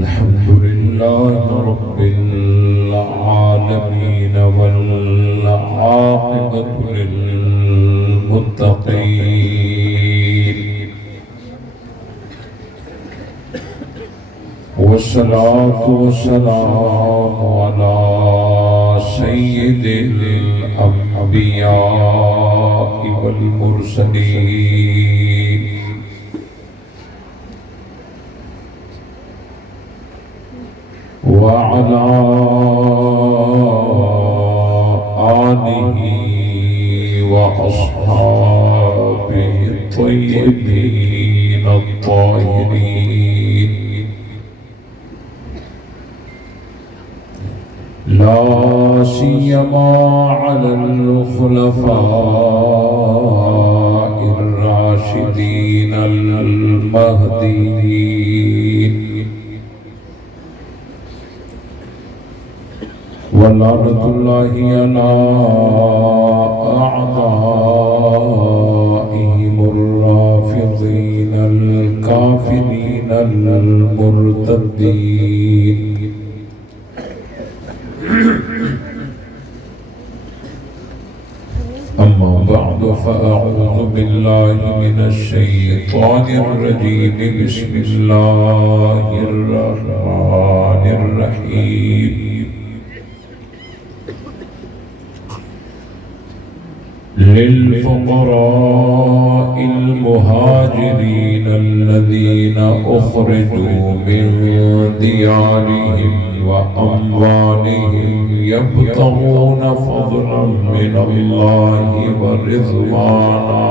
अल्हम्दुलिल्लाह रब्बिल आलमीन वल आक़िबतु लिल मुत्तक़ीन वस्सलातु वस्सलामु अला सय्यिदिल अंबिया वल मुरसलीन वअला आलिही व अस्हाबिही अत्तय्यबीन अत्ताहिरीन ला सियमा अलल खुलफाइर राशिदीन अल महदीयीन वलानतुल्लाहि अला अअदाइहिमुर राफिदीन अल काफिरीन अल मुर्तद्दीन अम्मा बअद फअऊज़ु बिल्लाहि मिनश शैतानिर रजीम बिस्मिल्लाहिर रहमानिर रहीम लिल्फुक़राइल मुहाजिरीन अल्लज़ीना उख़रिजू मिन दियारिहिम व अम्वालिहिम यब्तगून फ़ज़लन मिनल्लाहि व रिज़वाना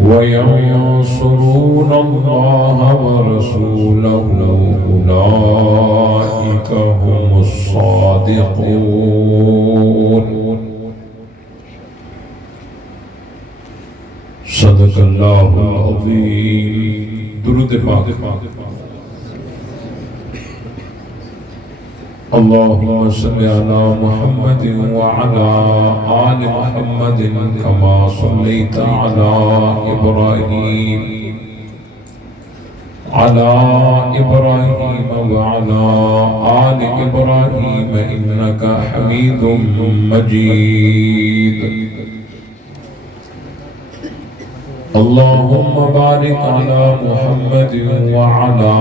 व यंसुरून अल्लाह व रसूलहु उलाइका हुमुस सादिक़ून सदक़ल्लाहुल अज़ीम। दुरूद पाक। अल्लाहुम्मा सल्लि अला मुहम्मदिन व अला आलि मुहम्मदिन कमा सल्लैता अला इब्राहीम व अला आलि इब्राहीम इन्नका हमीदुम मजीद। अल्लाहुम्मा बारिक अला मुहम्मदिन व अला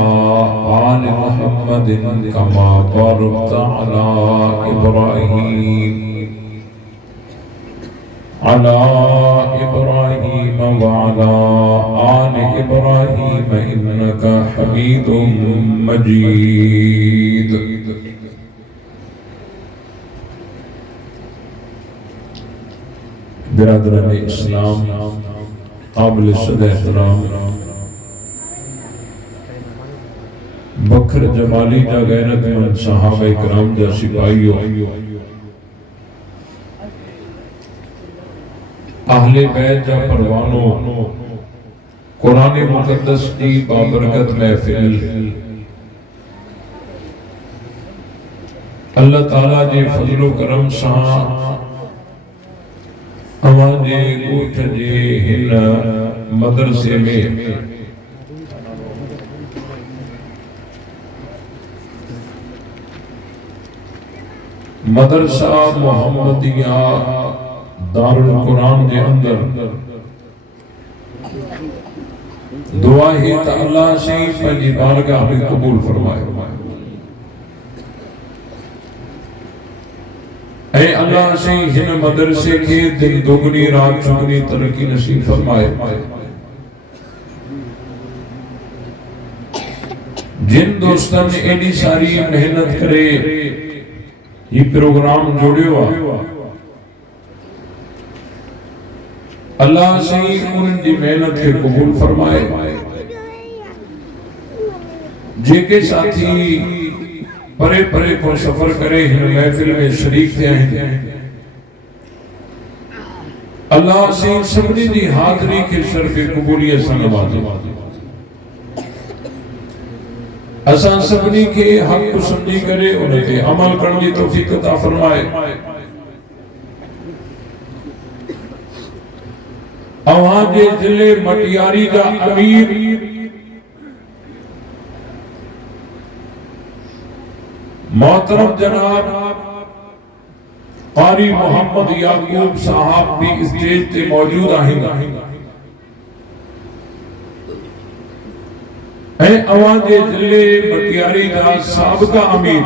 आलि मुहम्मदिन कमा बारकता अला इब्राहीम व अला आलि इब्राहीम इन्नका हमीदुम मजीद। बिरादरान इस्लाम, काबिल सद-ए-एहतराम बकर जमाली जा गैरतमंद सहाबा इकराम जा सिपाहियों, अहले बैत जा परवानों, कुरान मुकद्दस की बाबरकत महफिल अल्लाह ताला जे फजलो करम सां अवाजे ॻोठ जे हिन मदरसे में मदरसा मोहम्मदिया दारुल कुरान के अंदर दुआ है त अल्लाह से पंहिंजी बारगाह में कबूल फरमाए ऐ अल्लाह से हिन मदरसे के दिन दोगुनी रात चौगुनी तरक्की नसीब फरमाए। जिन दोस्तों ने एडी सारी मेहनत करे ये प्रोग्राम जोड़ियो अल्लाह से उनकी मेहनत के कबूल फरमाए। जेके साथी परे परे को सफर करे हिन महफिल में शरीक थे हैं अल्लाह से सबनी दी हाज़री के शर्फ कबूलियत से नवाज़े। असां सबनी के हक को समझी करे उनके अमल करने की तौफीक अता फरमाए। अवां जे जिले मटियारी जा अमीर मोहतरम जनाब कारी मोहम्मद याकूब साहब भी स्टेज ते मौजूद आहिनि ऐं अवां जे जिले मटियारी जा साबिका अमीर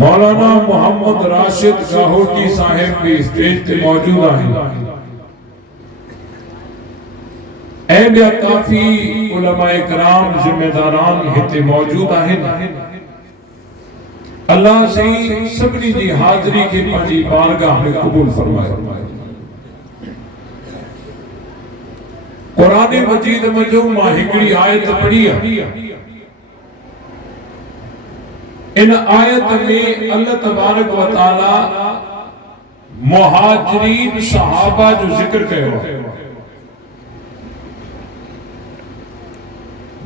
मौलाना मोहम्मद राशिद गाहोटी साहिब भी स्टेज ते मौजूद आहिनि ऐं ॿिया काफ़ी उलमाए कराम जिम्मेदारान हिते मौजूद आहिनि। अल्लाह सही सभिनी जी हाज़िरी खे पंहिंजी बारगाह में क़बूल फरमाए। क़ुरान मजीद में जो मां हिकड़ी आयत पढ़ी आहे, इन आयत में अल्लाह तबारक व तआला मुहाजिरीन सहाबा जो जिक्र कयो।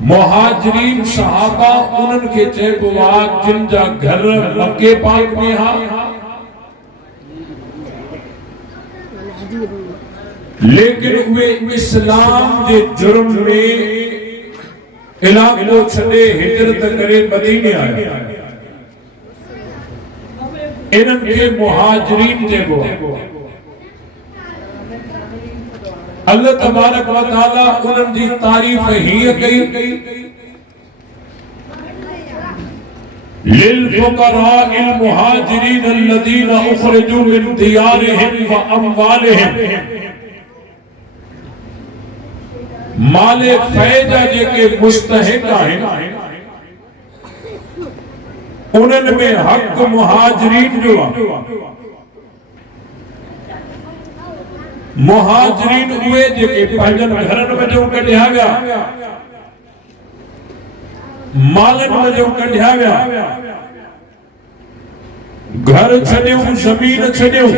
मुहाजिरीन सहाबा उन्हनि खे चइबो आहे जिन जा घर मक्के पाक में हा, लेकिन उहे इस्लाम जे जुर्म में इलाको छॾे हिजरत करे मदीने आया। इन्हनि खे मुहाजिरीन चइबो आहे। अल्लाह तबारक व तआला उन्हनि जी तारीफ़ हीअ कई लिल फुक़राइल मुहाजिरीन अल्लज़ीना उख़रिजू मिन दियारिहिम व अमवालिहिम, माले फैजा जेके मुस्तहिक आहिनि उन्हनि में हक़ मुहाजिरीन जो आहे। मुहाजिरीन उहे जेके पंहिंजनि घरनि में जो कढिया विया, मालनि में जो कढिया विया, घर छॾियूं, ज़मीन छॾियूं,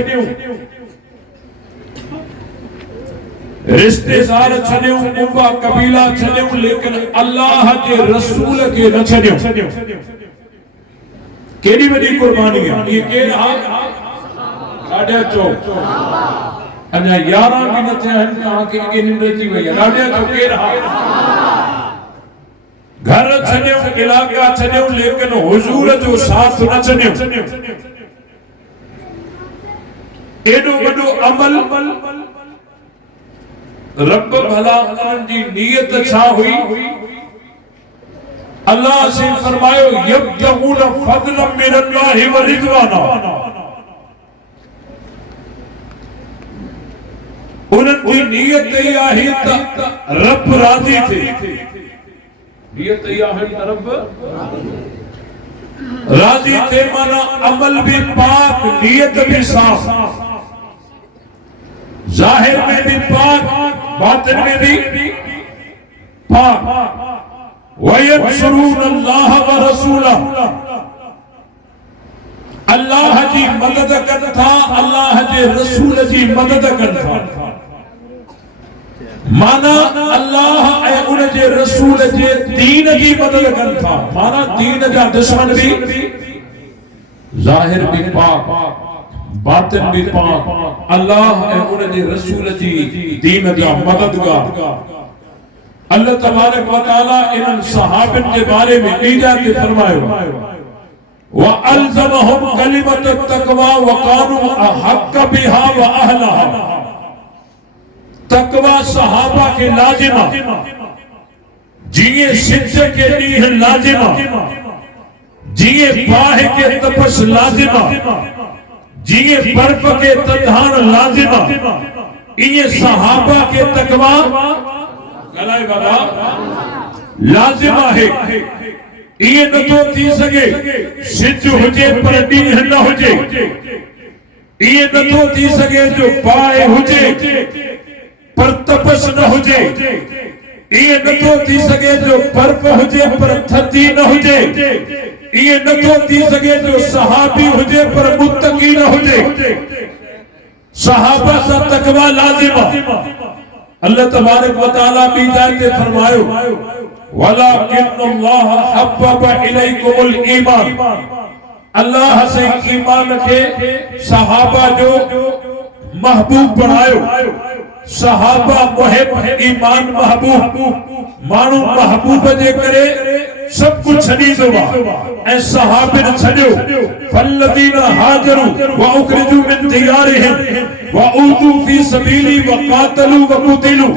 रिश्तेदार छॾियूं, कुंबा कबीला छॾियूं, लेकिन अल्लाह जे रसूल खे न छॾियूं। केॾी वॾी कुर्बानी आहे। ये केरु आहे? ॾाढा चौक अञा 11 भी न थिया आहिनि, तव्हांखे अॻे निंड अची वई आहे। ॾाढा चौक केरु आहे? घर छॾियूं, इलाका छॾियूं, लेकिन हुजूर जो साथ न छॾियूं। एॾो वॾो अमल रब भला उन्हनि जी नीयत छा हुई? अल्लाह से फरमायो यब्तगून फज़लन मिनल्लाहि व रिज़वाना, उन्हनि जी नीयत इहा आहे त रब राज़ी थिए। नीयत इहा आहे त रब राज़ी थिए, माना अमल भी पाक, नीयत भी साफ, जाहिर में भी पाक, बातिन में भी पाक। वयंसुरून अल्लाह व रसूलह, अल्लाह जी मदद कनि था, अल्लाह जे रसूल जी मदद कनि था। माना अल्लाह ऐं उन जे रसूल जे दीन जी मदद कनि था। माना दीन जा दुश्मन भी जाहिर भी पाक, बातिन भी पाक, अल्लाह ऐं उन जे रसूल जी दीन जा मददगार। अल्लाह तबारक व तआला इन सहाबन के बारे में ईजा के फरमायो व अलज़महुम कलिमत तक़वा व कानू अहक्क बिहा व अहलहा। तक़वा सहाबा के लाजिमा, जिए सिज के ॾींहं लाजिमा, जिए बाह के तपस लाजिमा, जिए बर्फ के तदहान लाजिमा, इए सहाबा के तक़वा गलाए बाबा लाजिमा है। ये नथो थी सके सिज हुजे पर ॾींहं न हुजे, ये नथो थी सके जो बाहि हुजे पर तपस न हुजे, ये नथो थी सके जो बर्फ हुजे पर थधी न हुजे, ये नथो थी सके जो सहाबी हुजे पर मुत्तकी न हुजे। सहाबा सा तक़वा लाजिमा। अल्लाह तबारक व तआला भी जाते फरमायो वलाकिन्नल्लाह हब्बब इलैकुमुल ईमान अल्लाह से ईमान के सहाबा जो महबूब बनायो, सहाबा मुहिब ईमान महबूब मानू महबूब जे करे सब कुछ छड़ी दो ऐ सहाबिन छड़ियो फल्लदीना हाजरू व उखरिजू मिन दियारिहिम व उज़ू फी सबीली व कातलू व कुतिलू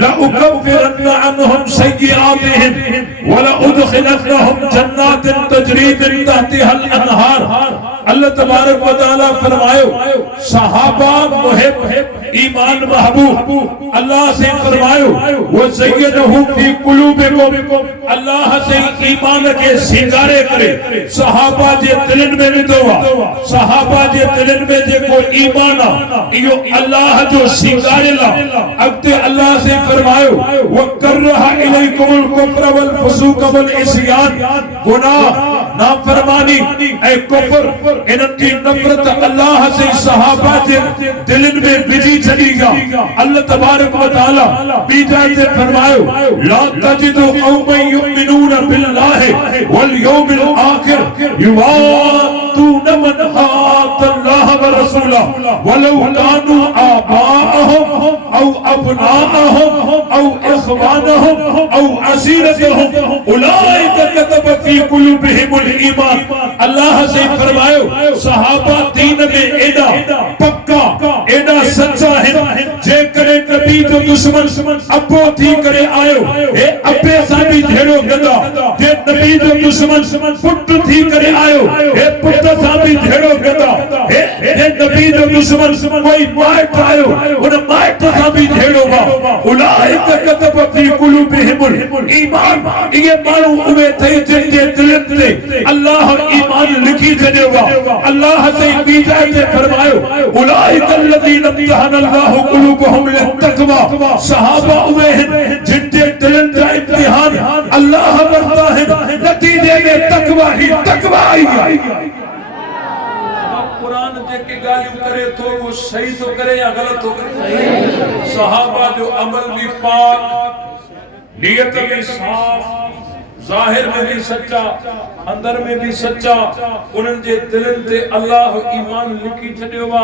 ला उकफ्फिरन्ना अन्हुम सय्यिआतिहिम व ला उदखिलन्नहुम जन्नातिन तजरी मिन तहतिहल अनहार। अल्लाह तबारक व तआला फरमायो सहाबा मुहिब ईमान महबूब अल्लाह से फरमायो वो ज़य्यनहु फी कुलूबिकुम अल्लाह से ईमान के सिंगारे करे सहाबा जे दिलन में विधोवा सहाबा जे दिलन में जेको ईमान इयो अल्लाह जो सिंगारे ला अगते अल्लाह से फरमायो वो करहा इलैकुमुल कुफ्र वल फुसूक वल इस्यान गुनाह नाफरमानी ए कुफ्र इनन की नफरत अल्लाह से सहाबा जे दिलन में विजी चलीगा। अल्लाह तबारक व तआला बीजा से फरमायो ला तजिदु कौमन युमिनूना बिल्लाहि वल यौमिल आखिर युवातूना मन हादल्लाह व रसूला वलौ कानू आबाअहुम औ अबनाअहुम औ इख्वानहुम औ असीरतहुम उलाइका कतब फी कुलूबिहिमुल ईमान। अल्लाह से फरमायो सहाबा दीन में एडा पक्का एडा सच्चा है जे करे नबी जो दुश्मन अबो थी करे आयो हे अबे सा भी ढेड़ो गदा जे नबी जो दुश्मन पुट थी करे आयो हे पुट सा भी ढेड़ो गदा हे नबी जो दुश्मन कोई माइट आयो उन माइट सा भी ढेड़ो वा उलाइका कतब फी कुलूबिहिमुल ईमान। ये मानू उवे थे जिनके दिल ते अल्लाह ईमान लिखी छड़ियो वा। अल्लाह से बीजा से फरमायो उलाइका अल्लज़ीना इम्तहनल्लाहु कुलूबहुम लित्तक़वा सहाबा उवे हैं जिनके दिल का इम्तिहान अल्लाह करता है नतीजे में तकवा आई। कुरान जेके गालियों करे तो वो सही तो करे या गलत तो करे। सहाबा जो अमल भी पाक नियत भी साफ जाहिर में भी सच्चा अंदर में भी सच्चा उनन जे दिलन ते अल्लाह ईमान लिखी छड़ियो वा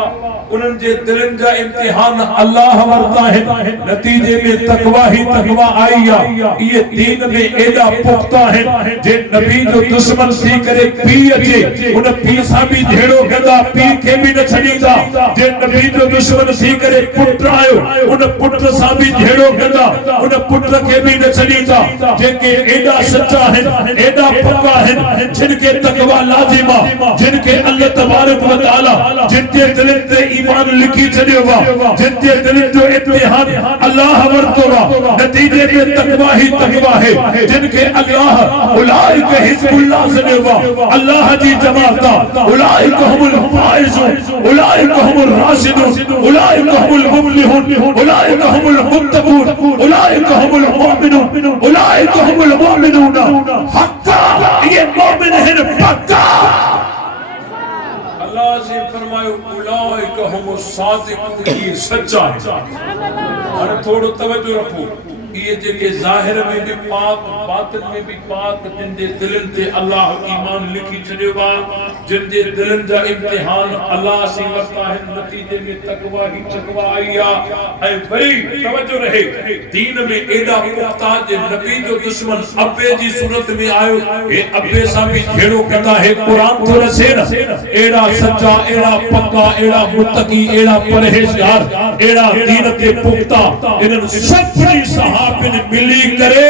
उनन जे दिलन जा इम्तिहान अल्लाह वरता है नतीजे में तकवा ही तकवा आईया। ये दीन में एडा पुख्ता है जे नबी जो दुश्मन थी करे पी अचे उन पी सा भी ढेड़ो गदा पी के भी न छड़ीदा जे नबी जो दुश्मन थी करे पुट आयो उन पुट सा भी ढेड़ो गदा उन पुट के भी न छड़ीदा जेके एडा सच्चा है एडा पक्का है जिनके तकवा लाजिमा जिनके अल्लाह तबारक व तआला जिनके दिल ते ईमान लिखी छड़ियो वा जिनके दिल जो इम्तिहान अल्लाह वरतो वा नतीजे में तकवा ही तकवा है जिनके अल्लाह उलाइका हिज़्बुल्लाह सने वा अल्लाह जी जमात उलाइका हुमुल फाइज़ून उलाइका हुमुर राशिदून उलाइका हुमुल मुफ्लिहून उलाइका हुमुल मुत्तक़ून उलाइका हुमुल मुमिनून उलाइका हुमुल मुमिनून हक्का ये मोमिन है पक्का। अल्लाह से फरमायो उलाइका हुमुस सादिक़ून ये सच्चा है। और थोड़ो तवज्जो रखो ये जेके जाहिर में भी पाक बातिन में भी पाक जिनके दिलन ते अल्लाह ईमान लिखी छड़ियो वा जिनके दिलन जा इम्तिहान अल्लाह से वरता है नतीजे में तकवा ही तकवा आईया। ऐ वरी तवज्जो रहे दीन में एडा पुख्ता जे नबी जो दुश्मन अब्बे जी सूरत में आयो ए अब्बे सा भी ढेड़ो कंदा है कुरान तो रसे न एडा सच्चा एडा पक्का एडा मुत्तकी एडा परहेजगार एडा दीन ते पुख्ता इन सभनी सहाबन मिली करे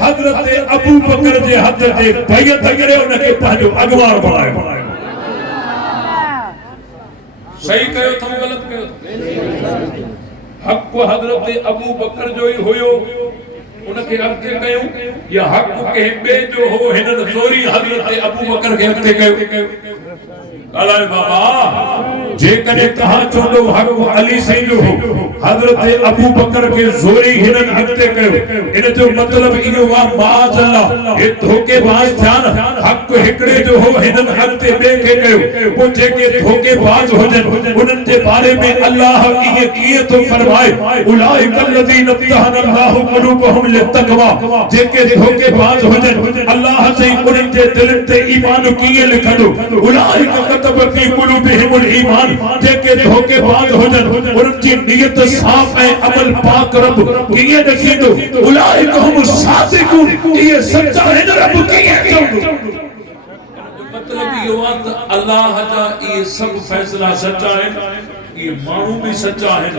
हजरत अबू बकर जे हद ते बैयत करे उनके पंहिंजो अगवार बनायो। सही कयो तुम गलत कयो हक हजरत अबू बकर जो ही होयो उनके अॻिते कयो या हक के बे जो हो हिनन चोरी हजरत अबू बकर के अॻिते कयो। अलाए बाबा जे कने कहा चोंदो हक अली सही जो हो हजरत अबू बकर के जोरी हिनन हक़ कयो इन जो मतलब इहो वा माअल्लाह हे धोखेबाज ध्यान हक़ हिकड़े जो हो हिनन हक़ ते बे के कयो पो जेके धोखेबाज होजन उनन जे बारे में अल्लाह इहे कीअं तो फरमाए उलाइकल्लज़ीन इब्तहनल्लाहु क़ुलूबहुम लित्तक़वा जेके धोखेबाज होजन अल्लाह से उनन जे दिल ते ईमान कीअं लिखंदो उलाइक कतब फी क़ुलूबिहिमुल ईमान जेके धोखेबाज होजन उनन जी नियत साफ है अमल पाक रब कीअं लिखंदो उलाइक हुमुस सादिकून ये सच्चा है रब कीअं चवंदो मतलब यो बात अल्लाह जा ये सब फैसला सच्चा है ये मानू भी सच्चा है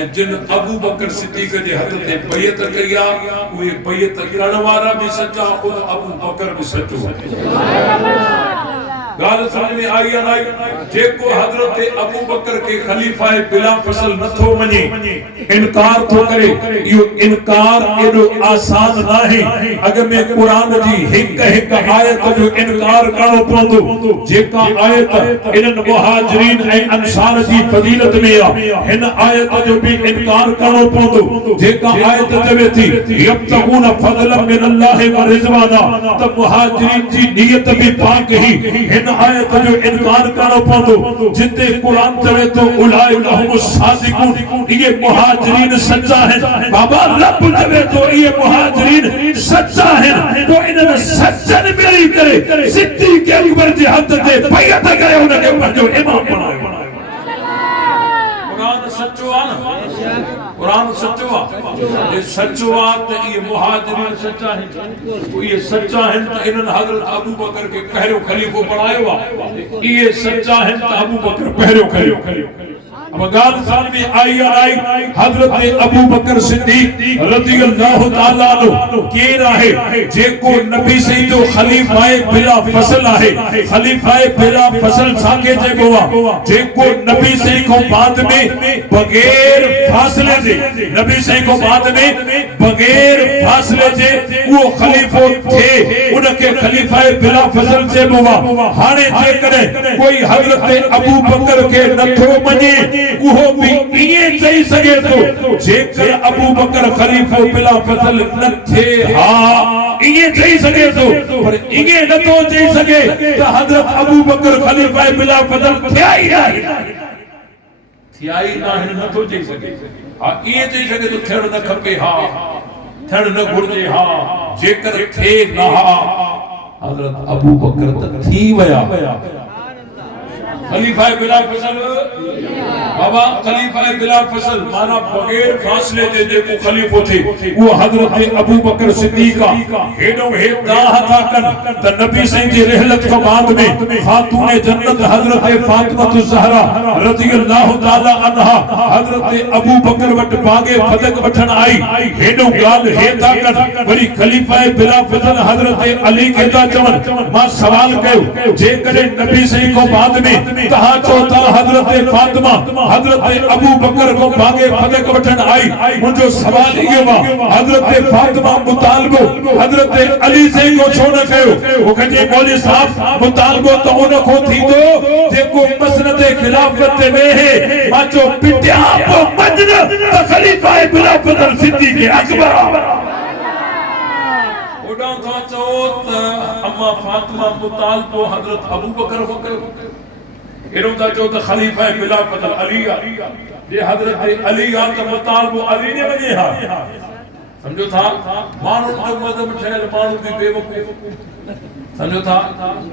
ऐं जिन अबू बकर सिद्दीक़ जे हथ ते बैयत कई आ उहे बैयत करण वारा भी सच्चा खुद अबू बकर भी सच्चो है गाल समझ में आई या नहीं जेको हजरत अबू बकर के खलीफा बिला फसल नथो मने इनकार तो करे यो इनकार एडो आसान नाही अगर में कुरान जी हिक हिक आयत जो इनकार करो पवंदो जेका आयत इन मुहाजिरीन ए अंसार जी फजीलत में आ इन आयत जो भी इनकार करो पवंदो जेका आयत चवे थी यब्तगून फज़लन मिन अल्लाह व रिज़वाना त मुहाजिरीन जी नियत भी पाक ही आयत जो इनकार करो पवंदो जिते कुरान चवे तो उलाइका हुमुस सादिकून ये मुहाजिरीन सच्चा है बाबा रब चवे तो ये मुहाजिरीन सच्चा है तो इन्हें सच्चन मिली करे सिद्दीक़ अकबर जे हथ ते बैयत करे उनके ऊपर जो इमाम बनायो कुरान सच्चो आ कुरान सच्चो आ ये सच्चो आ त ये मुहाजिरीन सच्चा है ये सच्चा है त इन्हन हजरत अबू बकर के पहरो खलीफो बनायो आ ये सच्चा है त अबू बकर पहरो खलीफो अब गाल साल में आई हजरत अबू बकर सिद्दीक रज़ियल्लाहु ताला अन्हु के रहे जेको नबी से जो खलीफाए बिला फसल है खलीफाए बिला फसल साके जेको आ जेको नबी से को बाद में बगैर फासले जे नबी से को बाद में बगैर फासले जे वो खलीफो थे उनके खलीफाए बिला फसल जेको आ हाने जे करे कोई हजरत अबू बकर के नथो मने वो भी ये चई सके तो जेकर अबू बकर खलीफो बिला फसल न थे हां ये चई सके तो पर ये न तो चई सके त हजरत अबू बकर खलीफा बिला फसल थिया ही न तो चई सके हां ये चई सके तो थियण न खपे हां थियण न घुर्जे हां जेकर थे न हजरत अबू बकर त थी वया खलीफा बिला फसल बाबा खलीफा बिला फसल माना बगैर फासले दे जेको खलीफो थे वो हजरत अबू बकर सिद्दीक हेडो हे दाह था कन त नबी सही जी रहलत के बाद में खातून जन्नत हजरत फातिमा ज़हरा रज़ियल्लाहु ताला अन्हा हजरत अबू बकर वट बागे फदक वठन आई हेडो गाल हे था कन वरी खलीफा बिला फसल हजरत अली के जा चवन मां सवाल कयो जे करे नबी सही को बाद में कहा चौथा हजरत फातिमा हजरत अबू बकर को भागे फदक वठन आई मुझे सवाल ये वा हजरत फातिमा मुतालबो हजरत अली से को छो न कयो वो कहे मौलवी साहब मुतालबो तो उन को थी दो जेको मसनद खिलाफत ते वेहे माचो पिटिया तो मजन त खलीफा बिला फसल सिद्दीक अकबर ओडा था चोत अम्मा फातिमा मुतालबो हजरत अबू बकर को इरोदा जो त खलीफा बिला फसल अली जे हजरत अली आ त मुतालबो अली ने वजे हा समझो था मानू जो मजहब ठहल मानू भी बेवकूफ समझो था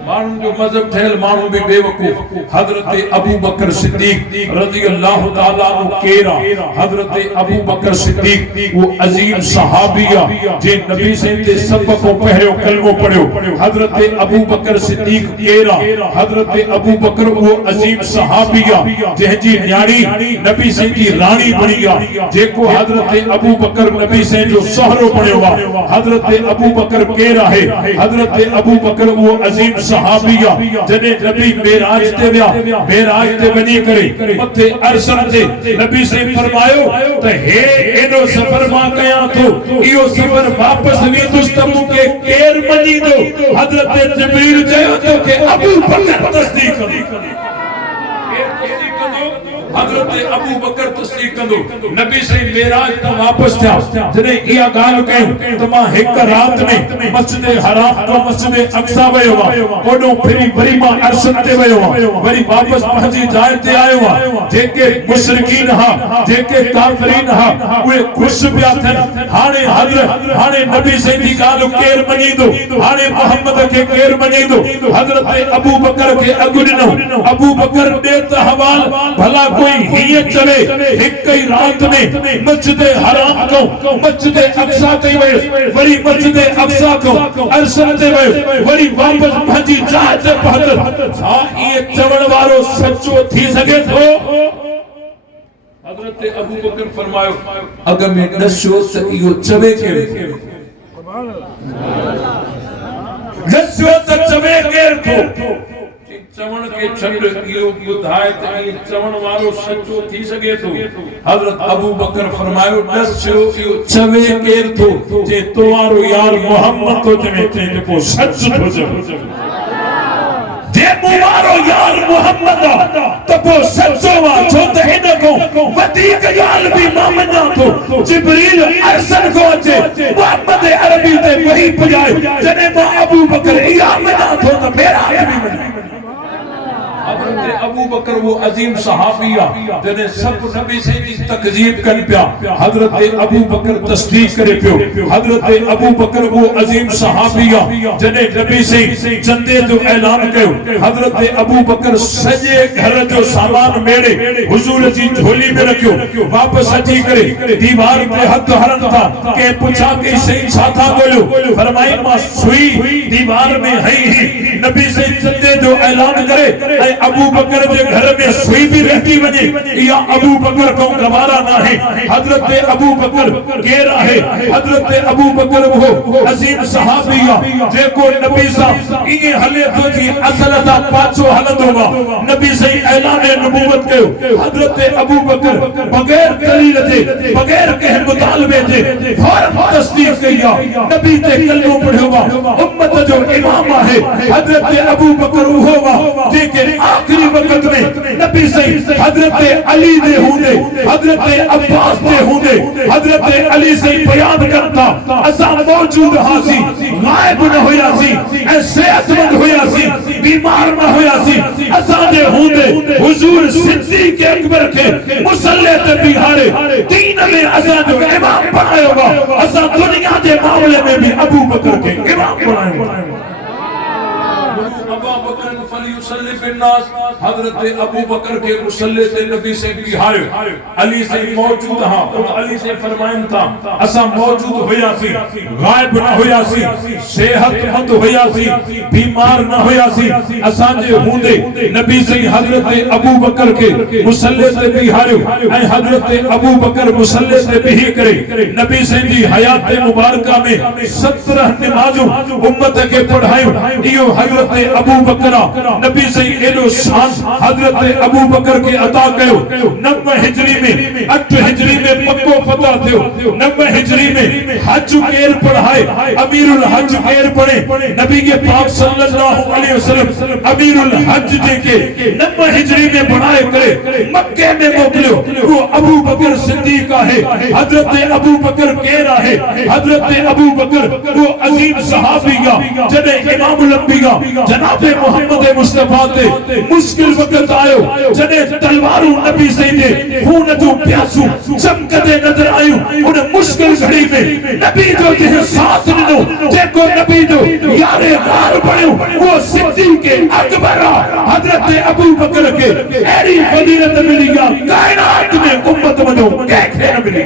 मानू जो मजहब ठहल मानू भी बेवकूफ हजरत अबू बकर सिद्दीक रज़ियल्लाहु ताला अन्हु केरा हजरत अबू बकर सिद्दीक वो अजीम सहाबिया जे नबी से ते सब को पहरो कलमो पढ़ो हजरत अबू बकर सिद्दीक केरा हजरत अबू बकर वो अजीम सहाबिया जे जी न्याणी नबी से की रानी बनी गया जेको हजरत अबू बकर नबी से जो सहरो पढ़ो हजरत अबू बकर केरा है हजरत अबू बकर वो अजीम सहाबिया जने नबी मेराज ते वया मेराज ते वनी करे मथे अरसन ते नबी से फरमायो त हे एनो सफर मा कया तो इयो सफर वापस वी दुस्तमु के केर मनी दो हजरत जिब्रील कयो तो के अबू बकर तस्दीक करो केर तस्दीक करो हजरत अबू बकर तस्दीक कंदो नबी सही मेराज तो वापस था जने इया गाल कयो तो मां एक रात में मस्जिद हराम तो मस्जिद अक्सा वयो ओडो फिरी वरी मां अरशद ते वयो वरी वापस पंहिंजी जाइ ते आयो जेके मुशरिकीन हा जेके काफिरीन हा उहे खुश पिया थन हाणे हजरत हाणे नबी सही दी गाल केर मनीदो हाणे मोहम्मद के केर मनीदो हजरत अबू बकर के अगु ॾिनो अबू बकर दे त हवाल भला कोई हीअ चले हिक ही रात में मस्जिद हराम को मस्जिद अक्सा ते वयो वरी मस्जिद अक्सा को अरशद ते वयो वरी वापस पंहिंजी जाइ ते पहुतो छा इहे चवण वारो सचो थी सके थो हजरत अबू बकर फरमायो अगर में दसो त इहो चवे के दसो त चवे केर थो चवण के छंड इहो बुधाए त इहे चवण वारो सचो थी सके थो हजरत अबू बकर फरमायो दसो इहो चवे केर थो जे तो वारो यार मोहम्मद तो चवे ते को सच थो चवे जे मुवारो यार मोहम्मद तो को सचो वा छो त इन को वधीक यार भी मामना थो जिब्रील अरसल को अचे मोहम्मद अरबी ते वही पुजाए जने मां अबू बकर इया मना थो त मेरा आदमी हजरत अबू बकर वो अजीम सहाबिया जने सब नबी से दी तकजीब कर पिया हजरत अबू बकर तस्दीक करे पियो हजरत अबू बकर वो अजीम सहाबिया जने नबी से चंदे जो ऐलान कयो हजरत अबू बकर सजे घर जो सामान मेड़े हुजूर जी झोली में रखियो वापस अची करे दीवार पे हथ हरन था के पूछा के सही छाथा बोलो फरमाई मां सुई दीवार में है नबी से चंदे जो ऐलान करे अबू बकर के घर में सुई भी रहती वने या अबू बकर को गवारा ना है हजरत अबू बकर केर है हजरत अबू बकर वो अजीम सहाबिया जेको नबी साहब इने हले तो जी असल दा पाछो हलंदो नबी से ऐलान नबूवत कयो हजरत अबू बकर बगैर दलील जे बगैर कह मुतालबे जे फौरन तस्दीक किया नबी ते कलमो पढ़वा उम्मत जो इमाम है हजरत अबू बकर हुआ जेके आखिरी वक्त में नबी से हजरत अली दे हुंदे हजरत अब्बास दे हुंदे हजरत अली से बयान करता असा मौजूद हासी गायब न होया सी ए सेहतमंद होया सी बीमार न होया सी असा दे हुंदे हुजूर सिद्दीक अकबर के मुसल्ले ते बिहारे दीन में असा जो इमाम बनायो असा दुनिया के मामले में भी अबू बकर के इमाम बनायो अबू बकर फलियुसल्ली बिन्नास हजरत अबू बकर के मुसल्ले ते नबी से बिहायो अली से मौजूद हां तो अली से फरमाइन था असा मौजूद होया सी गायब न होया सी सेहतमंद होया सी बीमार न होया सी असा जे हुंदे नबी से हजरत अबू बकर के मुसल्ले ते बिहायो ए हजरत अबू बकर मुसल्ले ते बिही करे नबी से जी हयात मुबारका में 17 नमाजों उम्मत के पढ़ायो इयो हजरत अबू बकर नबी से एलो शान हजरत अबू बकर के अता कयो 9 हिजरी में 8 हिजरी में पक्को फता थियो 9 हिजरी में हज केर पढ़ाए अमीरुल हज केर पढ़े नबी के पाक सल्लल्लाहु अलैहि वसल्लम अमीरुल हज के 9 हिजरी में बनाए करे मक्के में मोकलियो वो अबू बकर सिद्दीक है हजरत अबू बकर केर है हजरत अबू बकर वो अजीम सहाबिया जने इमामुल अंबिया जनाब मोहम्मद मुस्तफा ते मुश्किल वक्त आयो जने तलवारू नबी से दे खून जो प्यासू चमकदे नजर आयो उन मुश्किल घड़ी में नबी जो जे साथ नो जेको नबी जो यारे गार बणियो वो सिद्दीक अकबर हजरत अबू बकर के एड़ी फजीलत मिली या कायनात में उम्मत मनो कैखे न मिली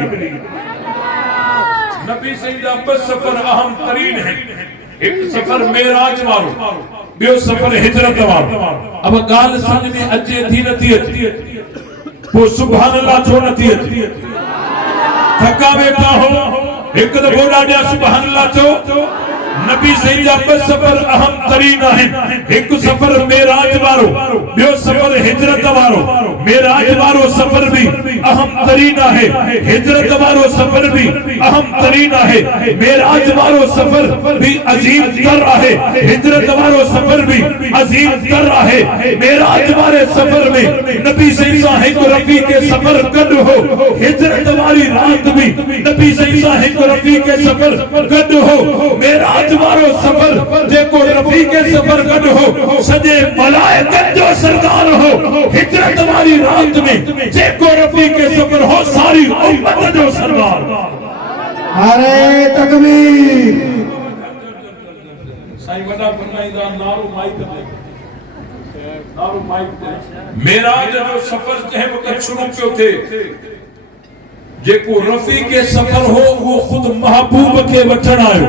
नबी सैयदा बस सफर अहम तरीन है एक सफर मेराज वारो बियो सफर हिजरत वारो अब गाल समझ में अचे थी नथी अचे वो सुभान अल्लाह छो नथी अचे थका वेठा हो एक दफो ॾाढा सुभान अल्लाह चो नबी सैयदा बस सफर अहम तरीन है एक सफर मेराज वारो बियो सफर हिजरत वारो मेराज वारो सफर भी अहम तरीन है, हिजरत वारो सफर भी अहम तरीन है, मेराज वारो सफर भी अजीम तर है, हिजरत वारो सफर भी अजीम तर है। मेराज वारे सफर में नबी साहिब रफी के सफर गड हो, हिजरत वाली रात भी नबी साहिब रफी के सफर गड हो, मेराज वारो सफर जेको रफी के सफर गड हो, सजे मलाइकत जो सरदार हो, हिजरत वाली रात में जेको रफी के सफर हो, सारी उम्मत जो सरदार। अरे तकबीर। साईं वडा फरमाईंदा नारो माइक दे, नारो माइक दे। मेराज जो सफर जंहिं वक़्त शुरू कयो थे, जेको रफी के सफर हो वो खुद महबूब के वठण आयो,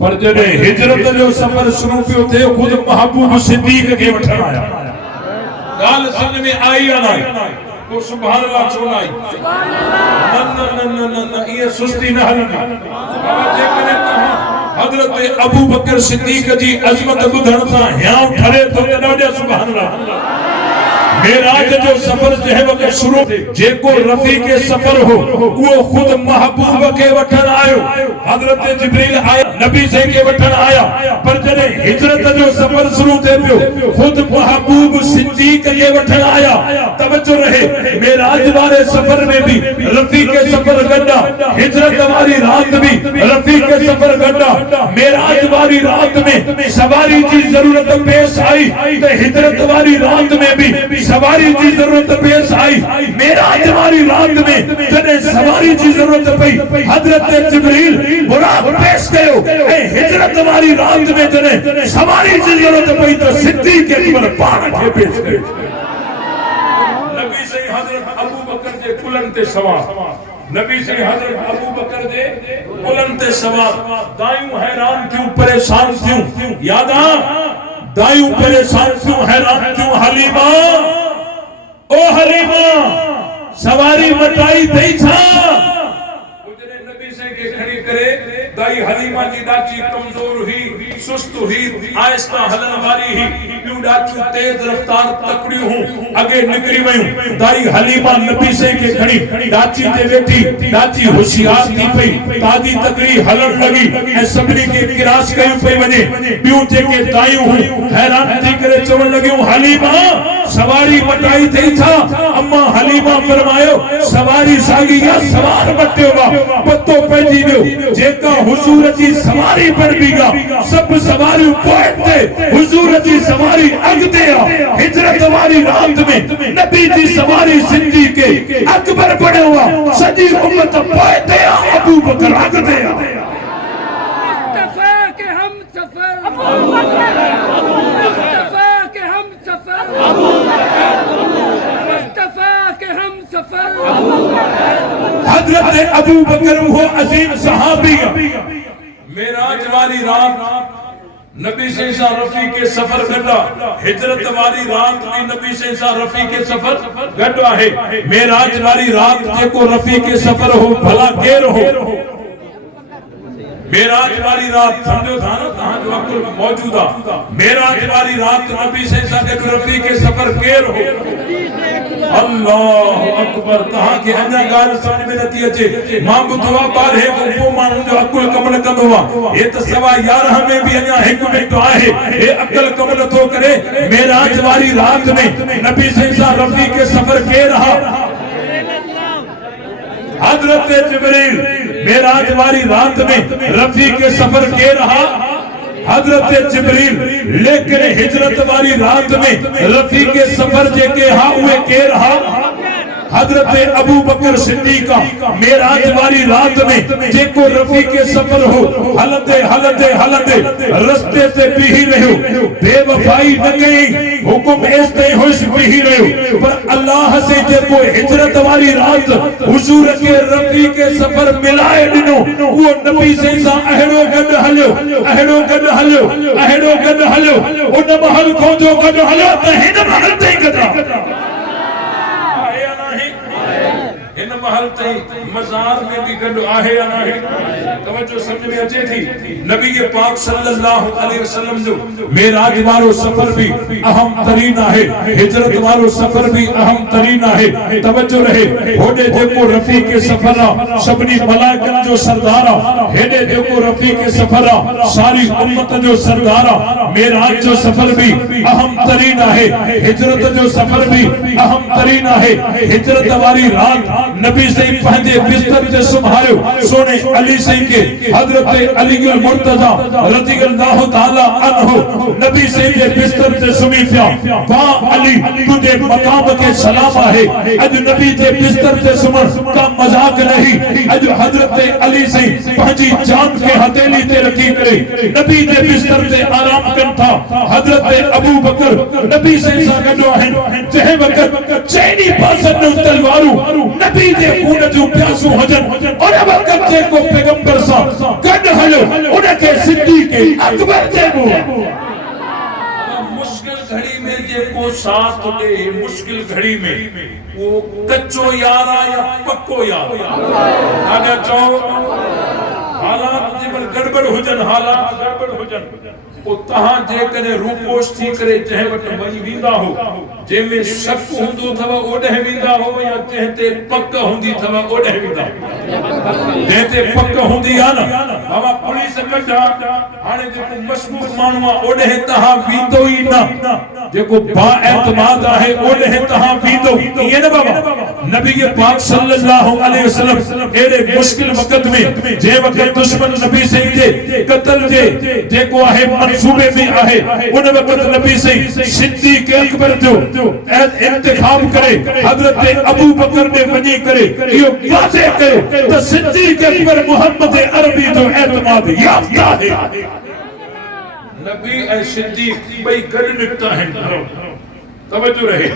पर जॾहिं हिजरत जो सफर शुरू कयो थे खुद महबूब सिद्दीक के वठण आया। गाल समझ में आई या ना? को सुभान अल्लाह छो आई? न न न न ये सुस्ती न हलंदी। जेकॾहिं तव्हां हज़रत अबू बकर सिद्दीक जी अज़मत ॿुधण सां हियां ठरे तो ॾाढा सुभान अल्लाह। मेराज जो सफर जंहिं वक़्त शुरू जेको रफी के सफर हो वो खुद महबूब के वठण आयो, हज़रत जिब्रील आया नबी से के वठण आया, पर जॾहिं हिजरत जो सफर शुरू थे पियो खुद महबूब सिद्दीक के वठण आया। तवज्जो रहे, मेराज वाले सफर में भी रफी के सफर गड्ढा, हिजरत वाली रात भी रफी के सफर गड्ढा। मेराज वाली रात में सवारी की जरूरत पेश आई तो हिजरत वाली रात में भी सवारी की जरूरत पेश आई। मेराज वाली रात में जॾहिं सवारी की जरूरत पई हज़रत जिब्रील बुराक पेश कयो, ऐं हिजरत वाली रात में जॾहिं सवारी की जरूरत पई तो सिद्दीक अकबर पाण खे पेश कयो। नबी से हज़रत अबू बकर जे कुलन ते सवार, नबी से हज़रत अबू बकर जे कुलन ते सवार। दायूं हैरान क्यों, परेशान क्यों? यादा दायूं परेशान क्यों, हैरान क्यों? हलीमा, ओ हलीमा, सवारी मटाई थई छा? उजरे नबी से के खड़ी करे दाई हलीमा जी डाची कमजोर हुई, सुस्त हुई, आहिस्ता हलन वाली ही, ॿियूं डाचियूं तेज रफ्तार तकड़ियूं हूं अगे निकरी वयूं। दाई हलीमा नबी से के खड़ी डाची ते वेठी, डाची होशियार थी पई, ताजी तकड़ी हलन लगी ऐं सभिनी के किरास कयूं पई वञे। ॿियूं जेके दायूं हुयूं हैरान थी करे चवण लगियूं, हलीमा सवारी मटाई थई छा? अम्मा हलीमा फरमायो, सवारी सागी या सवार मटियो वा, पतो पइजी वियो जेका हुजूर जी सवारी पर बीगा सब सवारियूं पोइते, हुजूर जी सवारी अॻिते आ। हिजरत वाली रात में नबी जी सवारी सिंधी के अकबर बणियो आ, सॼी उम्मत पोइते आ, अबू बकर अॻिते आ। मुस्तफा के हम सफर, मुस्तफा के हम सफर, मुस्तफा के हम सफर। हज़रत अबू बकर वो अजीम सहाबी, मेराज वाली रात नबी से रफी के सफर गड्ढा, हिजरत वाली रात भी नबी से रफी के सफर गड्ढा है। मेराज वाली रात जेको रफी के सफर हो भला केर हो? मेराज वाली रात समझो था ना, तहां जो अकुल मौजूदा मेराज वाली रात नबी से रफी के सफर केर हो? अल्लाह अकबर। तहां के अन्या गाल समझ में नथी अचे। मां बुधवा बार है को मानू जो अकुल कमल कंदो आ, ये तो सवा 11 में भी अन्या एक मिनट आहे, ये अकल कमल तो करे। मेराज वाली रात में नबी से रफी के सफर के रहा? हज़रत जिब्रील। मेराज वाली रात में रफी के सफर के रहा? हज़रत जिब्रील। लेकिन हिजरत वाली रात में रफी के सफर जेके हा उहे के रहा? हज़रत अबू बकर सिद्दीका। मेराज वाली रात में जेको रफी के सफर हो हलंदे हलंदे हलंदे रस्ते से बीही रहियो, बेवफाई न कई, हुकुम ऐसे होश बीही रहियो, पर अल्लाह से जेको हिजरत वाली रात हुजूर के रफी के सफर मिलाए दिनो, वो नबी से अहड़ो गड हलियो, अहड़ो गड हलियो, अहड़ो गड हलियो, उन महल को जो गड हलियो त हिन महल ते गदा इन महल ताईं मज़ार में भी गॾु आहे या न आहे? तवज्जो समझ में अचे थी? नबी पाक सल्लल्लाहु अलैहि वसल्लम जो मेराज वारो सफ़र भी अहम तरीन आहे, हिजरत वारो सफ़र भी अहम तरीन आहे। तवज्जो रहे, होॾे जेको रफ़ीक़ सफ़र आहे सभिनी मलाइकनि जो सरदार आहे, हेॾे जेको रफ़ीक़ सफ़र आहे सारी उम्मत जो सरदार आहे। मेराज जो सफ़र भी अहम तरीन आहे, हिजरत जो सफ़र भी अहम तरीन आहे। हिजरत वारी रात नबी से पंहिंजे बिस्तर ते सुम्हारियो सोने अली से के हजरत अली मुर्तजा रज़ियल्लाहु ताला अन्हु नबी से के बिस्तर ते सुम्ही पिया। वाह अली तुझे मकाम के सलाम आहे, अज नबी जे बिस्तर ते सुम्हण का मजाक नहीं। अज हजरत अली से पंहिंजी जान के हथेली ते रखी करे नबी जे बिस्तर ते आराम कन था। हजरत अबू बकर नबी से सां गॾु आहिनि, जंहिं वक़्त चइनी पासनि जूं तलवारूं नबी जे खून जूं प्यासूं हुजनि, उन वक़्त जेको पैगंबर सां गॾु हलियो उनखे सिद्दीक़ अकबर चइबो। मुश्किल घड़ी में जेको साथ ॾे, मुश्किल घड़ी में वो कच्चो यार या पक्को यार। अगर चओ हालात जे पर गड़बड़ हुजन, हालात गड़बड़ हुजन, ओ तहां जे कने रूपोश थी करे जंहिं वटि वञी वेंदा हो, जंहिंमें शक हूंदो अथव ओॾे वेंदा हो, या जंहिं ते पक हूंदी अथव ओॾे वेंदा। जंहिं ते पक हूंदी आहे न, बाबा पुलिस कढा हाणे जेको मशबूक माण्हू आहे ओॾे तहां वेंदो ई न, जेको बा एतमाद आहे ओॾे तहां वेंदो ईअं न बाबा। नबी पाक सल्लल्लाहु अलैहि वसल्लम एड़े मुश्किल वक़्त में जे वक़्त दुश्मन नबी से जे कत्ल जे जेको आहे मंसूबे में आहे, उन वक़्त नबी से सिद्दीक़ अकबर जो इंतखाब करे हजरत अबू बकर ने वञी करे इहो वाज़े कयो त सिद्दीक़ अकबर मोहम्मद अरबी जो एतमाद याफ़्ता है। नबी ऐं सिद्दीक़ ॿई गॾु निकिता आहिनि। तवज्जो रहे,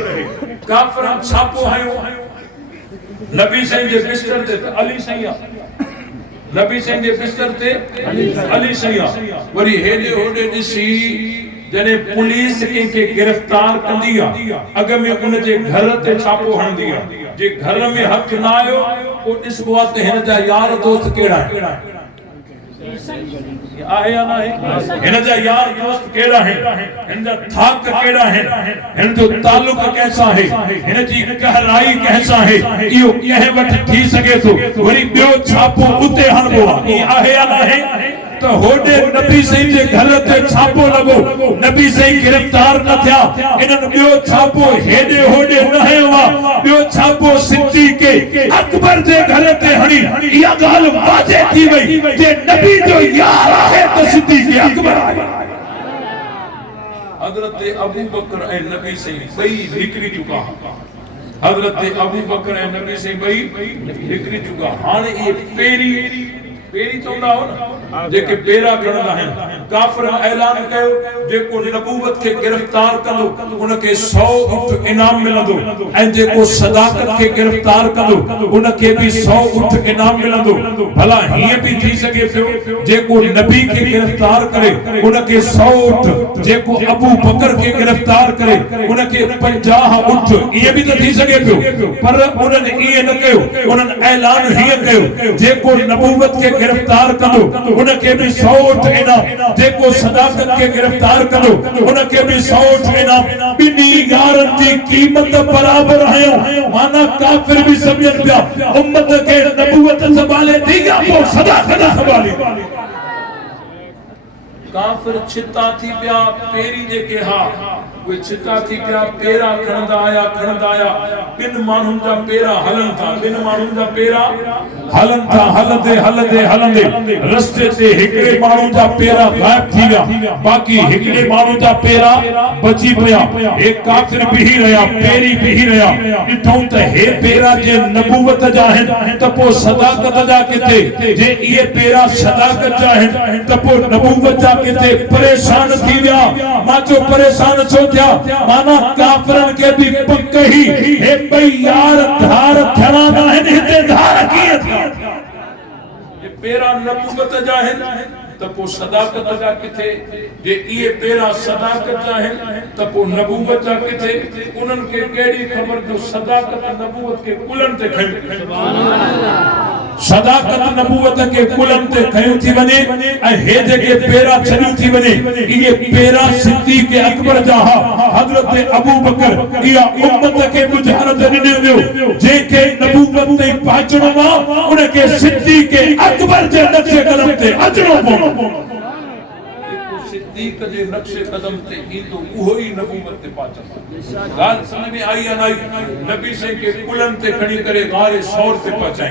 काफ़िरनि छापो हयो नबी साईं जे बिस्तर ते त अली साईं आहे, नबी साईं जे बिस्तर ते अली साईं आहे। वरी हेॾे होॾे ॾिसी जॾहिं पुलिस कंहिंखे गिरफ़्तार कंदी आहे अॻ में उन जे घर ते छापो हणंदी आहे, जे घर में हथ न आयो पोइ ॾिसबो आहे त हिन जा यार दोस्त कहिड़ा आहिनि, आहे या न आहे? हिन जा यार दोस्त कहिड़ा आहिनि, हिन जा थाक कहिड़ा आहिनि, हिन जो तालुक कंहिंसां आहे, हिन जी गहराई कंहिंसां आहे, इहो कंहिं वटि थी सघे थो। वरी ॿियो छापो उते हणबो आहे, आहे या न आहे? त होॾे नबी साईं जे घर ते छापो लॻो, नबी साईं गिरफ़्तार न थिया, इन्हनि ॿियो छापो हेॾे होॾे न हयो आहे, ॿियो छापो सिद्दीक़ अकबर जे घर ते हणी। इहा ॻाल्हि वाज़े थी वई जे नबी जो यार आहे त सिद्दीक़ अकबर आहे। हज़रत अबू बकर ऐं नबी साईं ॿई निकिरी चुका, हज़रत अबू बकर ऐं नबी साईं ॿई निकिरी चुका। हाणे इहे पेरी चवंदा हो न, जेके पेरा खणंदा आहिनि, काफ़िर ऐलान कयो जेको नबूवत खे गिरफ़्तार कंदो उनखे 100 ऊंट इनाम मिलंदो, ऐं जेको सदाकत खे गिरफ़्तार कंदो उनखे भी 100 ऊंट इनाम मिलंदो। भला हीअं भी थी सघे पियो जेको नबी खे गिरफ़्तार करे उनखे 100 ऊंट, जेको अबू बकर खे गिरफ़्तार करे उनखे 50 ऊंट, इहे भी त थी सघे पियो। पर उन्हनि ईअं न कयो, उन्हनि ऐलान हीअं कयो जेको नबूवत खे गिरफ़्तार कंदो उनखे भी 100 ऊंट इनाम, जेको सदाकत खे गिरफ़्तार कंदो उनखे भी 100 ऊंट इनाम। ॿिन्ही यारनि जी क़ीमत बराबर आहे। माना काफ़िर भी समझनि पिया उम्मत खे नबूवत संभाले थी या पोइ सदाकत संभाले। काफ़िर छिता थी पिया, पेरी जेके हा उहे छिता थी पिया, पेरा खणंदा आया ॿिनि माण्हुनि जा पेरा हलनि था, ॿिनि माण्हुनि जा पेरा हलनि था। हलंदे रस्ते ते हिकिड़े माण्हू जा पेरा गायब थी विया, बाक़ी हिकिड़े माण्हू जा पेरा बची पिया। हे काफ़िर बीही रहिया, पेरी बीही रहिया, ॾिठऊं त हे पेरा जे नबूवत जा आहिनि त पोइ सदाकत जा किथे, जे इहे पेरा सदाकत जा आहिनि त पोइ नबूवत जा किथे। परेशान थी विया। मां चयो परेशान छो थिया? माना काफ़िरनि खे भी पक ही हे ॿई यार धार थियणा आहिनि, हिते धार कीअं थिया? ये पेरा नबूवत जा आहिनि, त पोइ सदाकत जा किथे? जे इहे पहिरां सदाकत जा आहिनि त पोइ नबूवत जा किथे? उन्हनि खे कहिड़ी ख़बर जो सदाकत नबूवत खे कुलनि ते खयूं, सदाकत नबूवत खे कुलनि ते खयूं थी वञे ऐं हे जेके पहिरां छॾियूं थी वञे इहे पहिरां सिद्दीक़ अकबर जा हज़रत अबू बकर इहा उम्मत खे बुझारत ॾिनो वियो जंहिंखे नबूवत ते पहुचणो आहे उनखे सिद्दीक़ अकबर जे नक्शे कदम ते अचणो पवंदो। सिद्दीक़ जे नक्शे कदम ते ईंदो उहो ई नबूवत ते पहुचंदो। ॻाल्हि सम्झ में आई या न आई? नबी से के कुलनि ते खणी करे गारे शौर ते पहुचाई।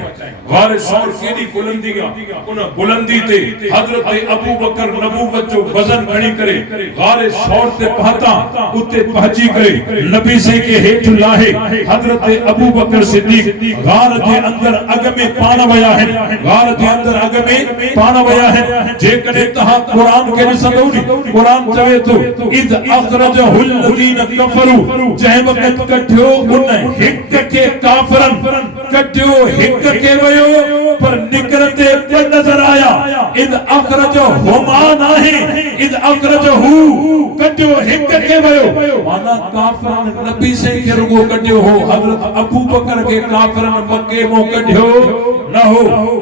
गारे शौर केॾी बुलंदी आहे, उन बुलंदी ते हज़रत अबू बकर नबूवत जो वज़न खणी करे गारे शौर ते पहुता। उते पहुची करे नबी से के हेठ लाहे हज़रत अबू बकर सिद्दीक़ गार जे अंदर अग में पाण विया आहिनि, गार जे अंदर अग में पाण विया आहिनि। जेकॾहिं तव्हां क़ुरान खे ॾिसंदो कुरान चवे तो इद अखरजहुल लदीन कफरू जंहिं वक़्त कढियो उन हिक के काफरन कढियो हिक के वयो पर निकरते पे नजर आया। इद अखरजहुमा नाहे इद अखरजहु कढियो हिक के वयो माना काफरन नबी से के रुगो कढियो हो, हजरत अबू बकर के काफरन मक्के मो कढियो न हो,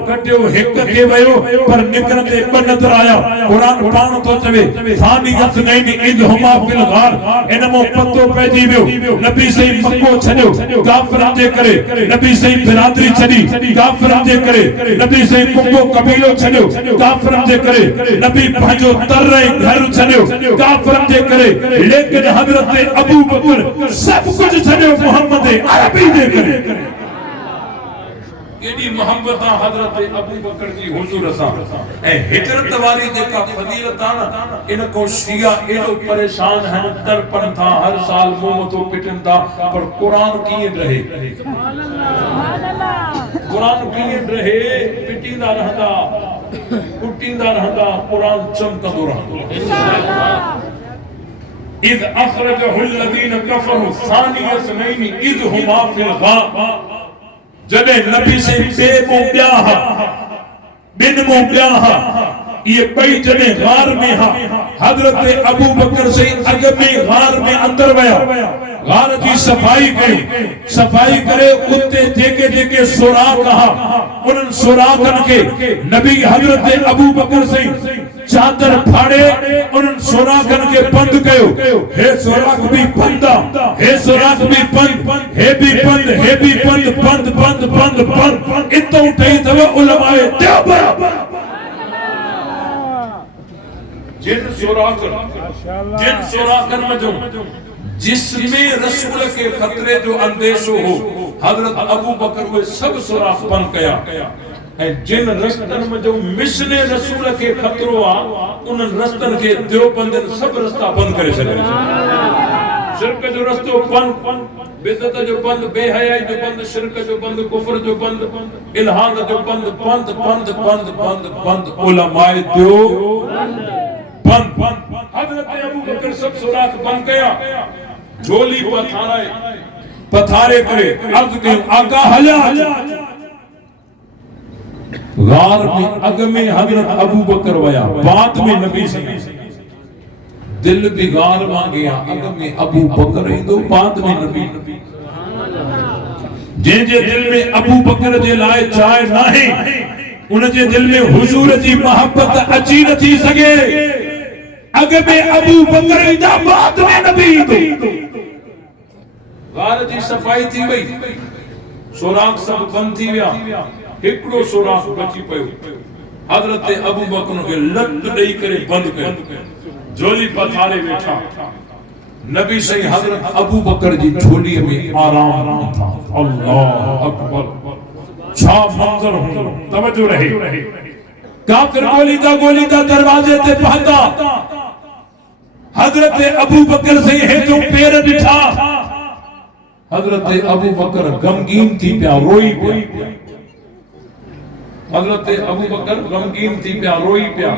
कढियो हिक के वयो पर निकरते पे नजर आया। कुरान पाण तो चवे सानी असनैन इद हुमा फिल गार इनमो पतो पइजी वियो नबी से मक्को छॾियो काफरन जे करे, नबी से बिरादरी छॾी काफरन जे करे, नबी से कुको कबीलो छॾियो काफरन जे करे, नबी पंहिंजो तर ऐं घर छॾियो काफरन जे करे। लेकिन हज़रत अबू बकर सब कुछ छॾियो मोहम्मद अरबी जे करे। केडी मोहब्बत आहे हज़रत अबू बकर जी हुजूर सां। ऐं हिजरत वारी जेका फजीलत आहे न इन को शिया एॾो परेशान आहिनि, तड़पनि था, हर साल मुंहुं मथो पिटनि था, पर क़ुरान कीअं रहे? क़ुरान कीअं रहे? पिटींदा रहंदा, कुटींदा रहंदा, क़ुरान चमकंदो रहंदो। इद अखरजहुल लदीन कफरू सानी असनैन इद हुमा फिल गार जॾहिं नबी से बे मुंह बिन मुंह ये ॿई जॾहिं गार में हा हज़रत अबू बकर से अग में गार में अंदर वया, गार की सफाई कई, सफाई करे उते जेके जेके सुराख हा उन सुराखन के नबी हज़रत अबू बकर से चादर फाड़े उन सुराखन के बंद कयो। हे सुराख भी बंद, हे सुराख भी बंद, हे भी बंद, हे भी बंद, बंद बंद बंद बंद इतो ठही तव उलमाए देवबंद। जिन सुराखन में जो जिसमें रसूल के खतरे जो अंदेशो हो हजरत अबू बकर वे सब सुराख बंद कया। ऐं जिन रस्तन में जो मिसने रसूल के खतरो आ उन रस्तन के देवबंद सब रास्ता बंद करे छॾिया। शिरक जो रस्तो बंद, बिदअत जो बंद, बेहयाई जो बंद, शिरक जो बंद, कुफ्र जो बंद, इल्हाद जो बंद, बंद बंद बंद बंद बंद उलमाए दो बंद। हजरत अबू बकर सब सुराख बंद कया। झोली पथारे करे अर्ज कयो आका हलिया। गार में अग में हजरत अबू बकर वया, बाद में नबी से दिल भी गार मां गया, अग में अबू बकर ईंदो, बाद में नबी। जंहिंजे दिल में अबू बकर जे लाइ चाह नाहे उन जे दिल में हुजूर जी मोहब्बत अची नथी सघे। अग में अबू बकर ईंदा, बाद में नबी ईंदो। गार जी सफाई थी वई, सुराख सब बंद थी विया, हिकड़ो सुराख बची पियो। हजरत अबू बकर के लत ॾेई करे बंद कयो, झोली पथारे वेठा। नबी सही हजरत अबू बकर जी झोली में आराम था। अल्लाह अकबर, छा मंजर हो, तवज्जो रहे। काफिर गोलीदा दरवाजे ते पहुंचा। हजरत अबू बकर से हेठों पैर ॾिठा। हजरत अबू बकर गमगीन थी पिया, रोई पिया। हजरत अबू बकर गमगीन थी पिया, रोई पिया,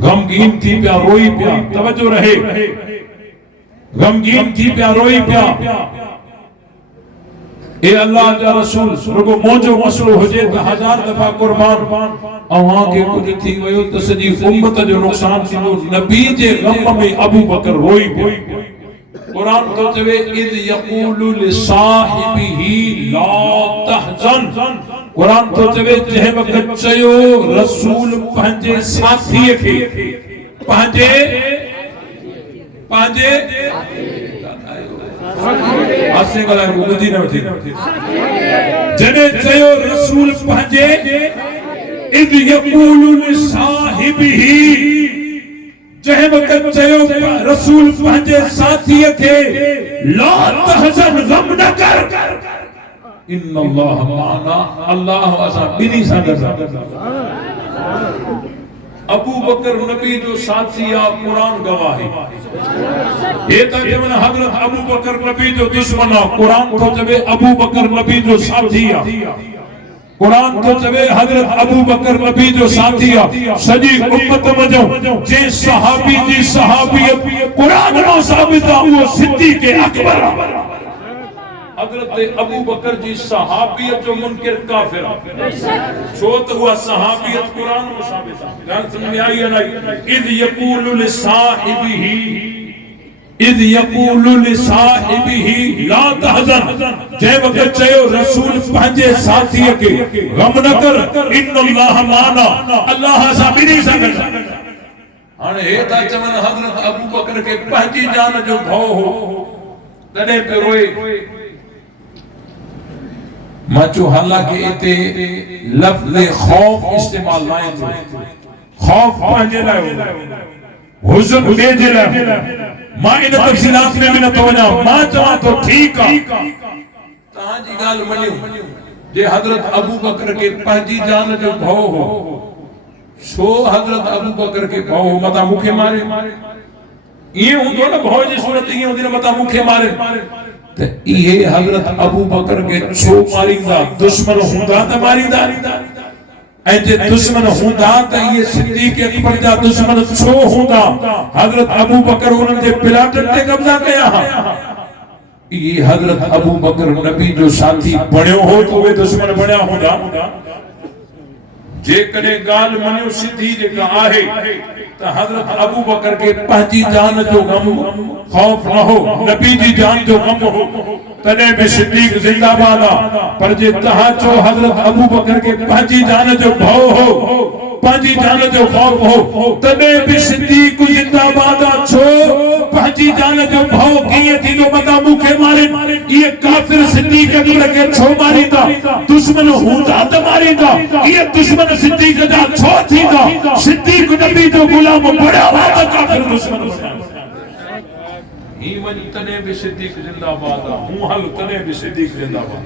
गमगीन थी पिया, रोई पिया। तवज्जो रहे, गमगीन थी पिया, रोई पिया। ए अल्लाह जा रसूल रुगो मोजो मसलो हुजे तो 1000 दफा कुर्बान, अवां के कुछ थी वयो त सजी उम्मत जो नुकसान थींदो। नबी जे गम में अबू बकर रोई पियो। कुरान तो चवे इद यक़ूलु लिसाहिबिही ला तहज़न। कुरान तो चवे जंहिं वक़्त चयो रसूल पंहिंजे साथीअ खे पंहिंजे आसे गला ॿुधी न वठी जॾहिं चयो रसूल पंहिंजे इद यक़ूलु लिसाहिबिही जंहिं वक़्त चयो रसूल पंहिंजे साथीअ खे ला तहज़न गम न कर इन्नल्लाह माना अल्लाह असां ॿिन्ही सां गॾु। अबू बकर नबी जो साथी आ कुरान गवाह है। ये त चवनि हज़रत अबू बकर नबी जो दुश्मन आ। कुरान तो चवे अबू बकर नबी जो साथी आ। कुरान तो चवे हज़रत अबू बकर नबी जो साथी आ। सजी उम्मत मजो जे सहाबी जी सहाबियत कुरान में साबित आ वो सिद्दीक़ अकबर आ। हज़रत अबू बकर जी सहाबियत जो मुनकिर काफिर छो त हुआ सहाबियत कुरान में साबित आ। ध्यान समझ में आई है ना। इद यक़ूलु लिसाहिबिही ला तहज़न जंहिं वक़्त चयो रसूल पंहिंजे साथीअ खे गम न कर इन्नल्लाह माना अल्लाह सां ॿिन्ही सां गॾु। हाणे हे था चवनि हज़रत अबू बकर खे पंहिंजी जान जो भउ हो तॾहिं पे रोए। मां चयो हालांकि इते लफ़्ज़ खौफ इस्तेमाल न थो। खौफ पंहिंजे लाइ हुज़न ॿिए जे लाइ। मां इन तफ़सीलात में भी न तो वञा। मां चवां तो ठीक आ तव्हांजी ॻाल्हि मञियो जे हज़रत अबू बकर खे पंहिंजी जान जो भउ हो। छो हज़रत अबू बकर खे भउ हो मता मूंखे मारे। इहे हूंदो न भउ जी सूरत इहे हूंदी न मता मूंखे मारे त इहे हज़रत अबू बकर खे छो मारींदा। दुश्मन हूंदा त मारींदा ऐं जे दुश्मन हूंदा त इहे सिद्दीक़ अकबर जा दुश्मन छो हूंदा। हज़रत अबू बकर उन्हनि जे पिलाटनि ते कब्ज़ा कया। इहे हज़रत अबू बकर नबी जो साथी बणियो हो त उहे दुश्मन बणिया हूंदा। जेकॾहिं ॻाल्हि मञियो सिधी जेका आहे त हज़रत अबू बकर खे पंहिंजी जान जो गम खौफ न हो नबी जी जान जो गम हो तॾहिं बि सिद्दीक़ जिंदाबाद आ। पर जे तव्हां चओ हज़रत अबू बकर खे पंहिंजी जान जो भउ हो पंहिंजी जान जो खौफ हो तॾहिं बि सिद्दीक़ जिंदाबाद आ। छो पंहिंजी जान जो भउ कीअं थींदो मता मूंखे मारे। इहे काफ़िर सिद्दीक़ अकबर खे छो मारींदा। दुश्मन हूंदा त मारींदा। इहे दुश्मन सिद्दीक़ जा छो थींदा। सिद्दीक़ नबी जो गुलाम बणिया हुआ त काफ़िर दुश्मन बणिया। ही मन तने भी सिद्दीक़ जिंदाबाद आ। हूं हल तने भी सिद्दीक़ जिंदाबाद।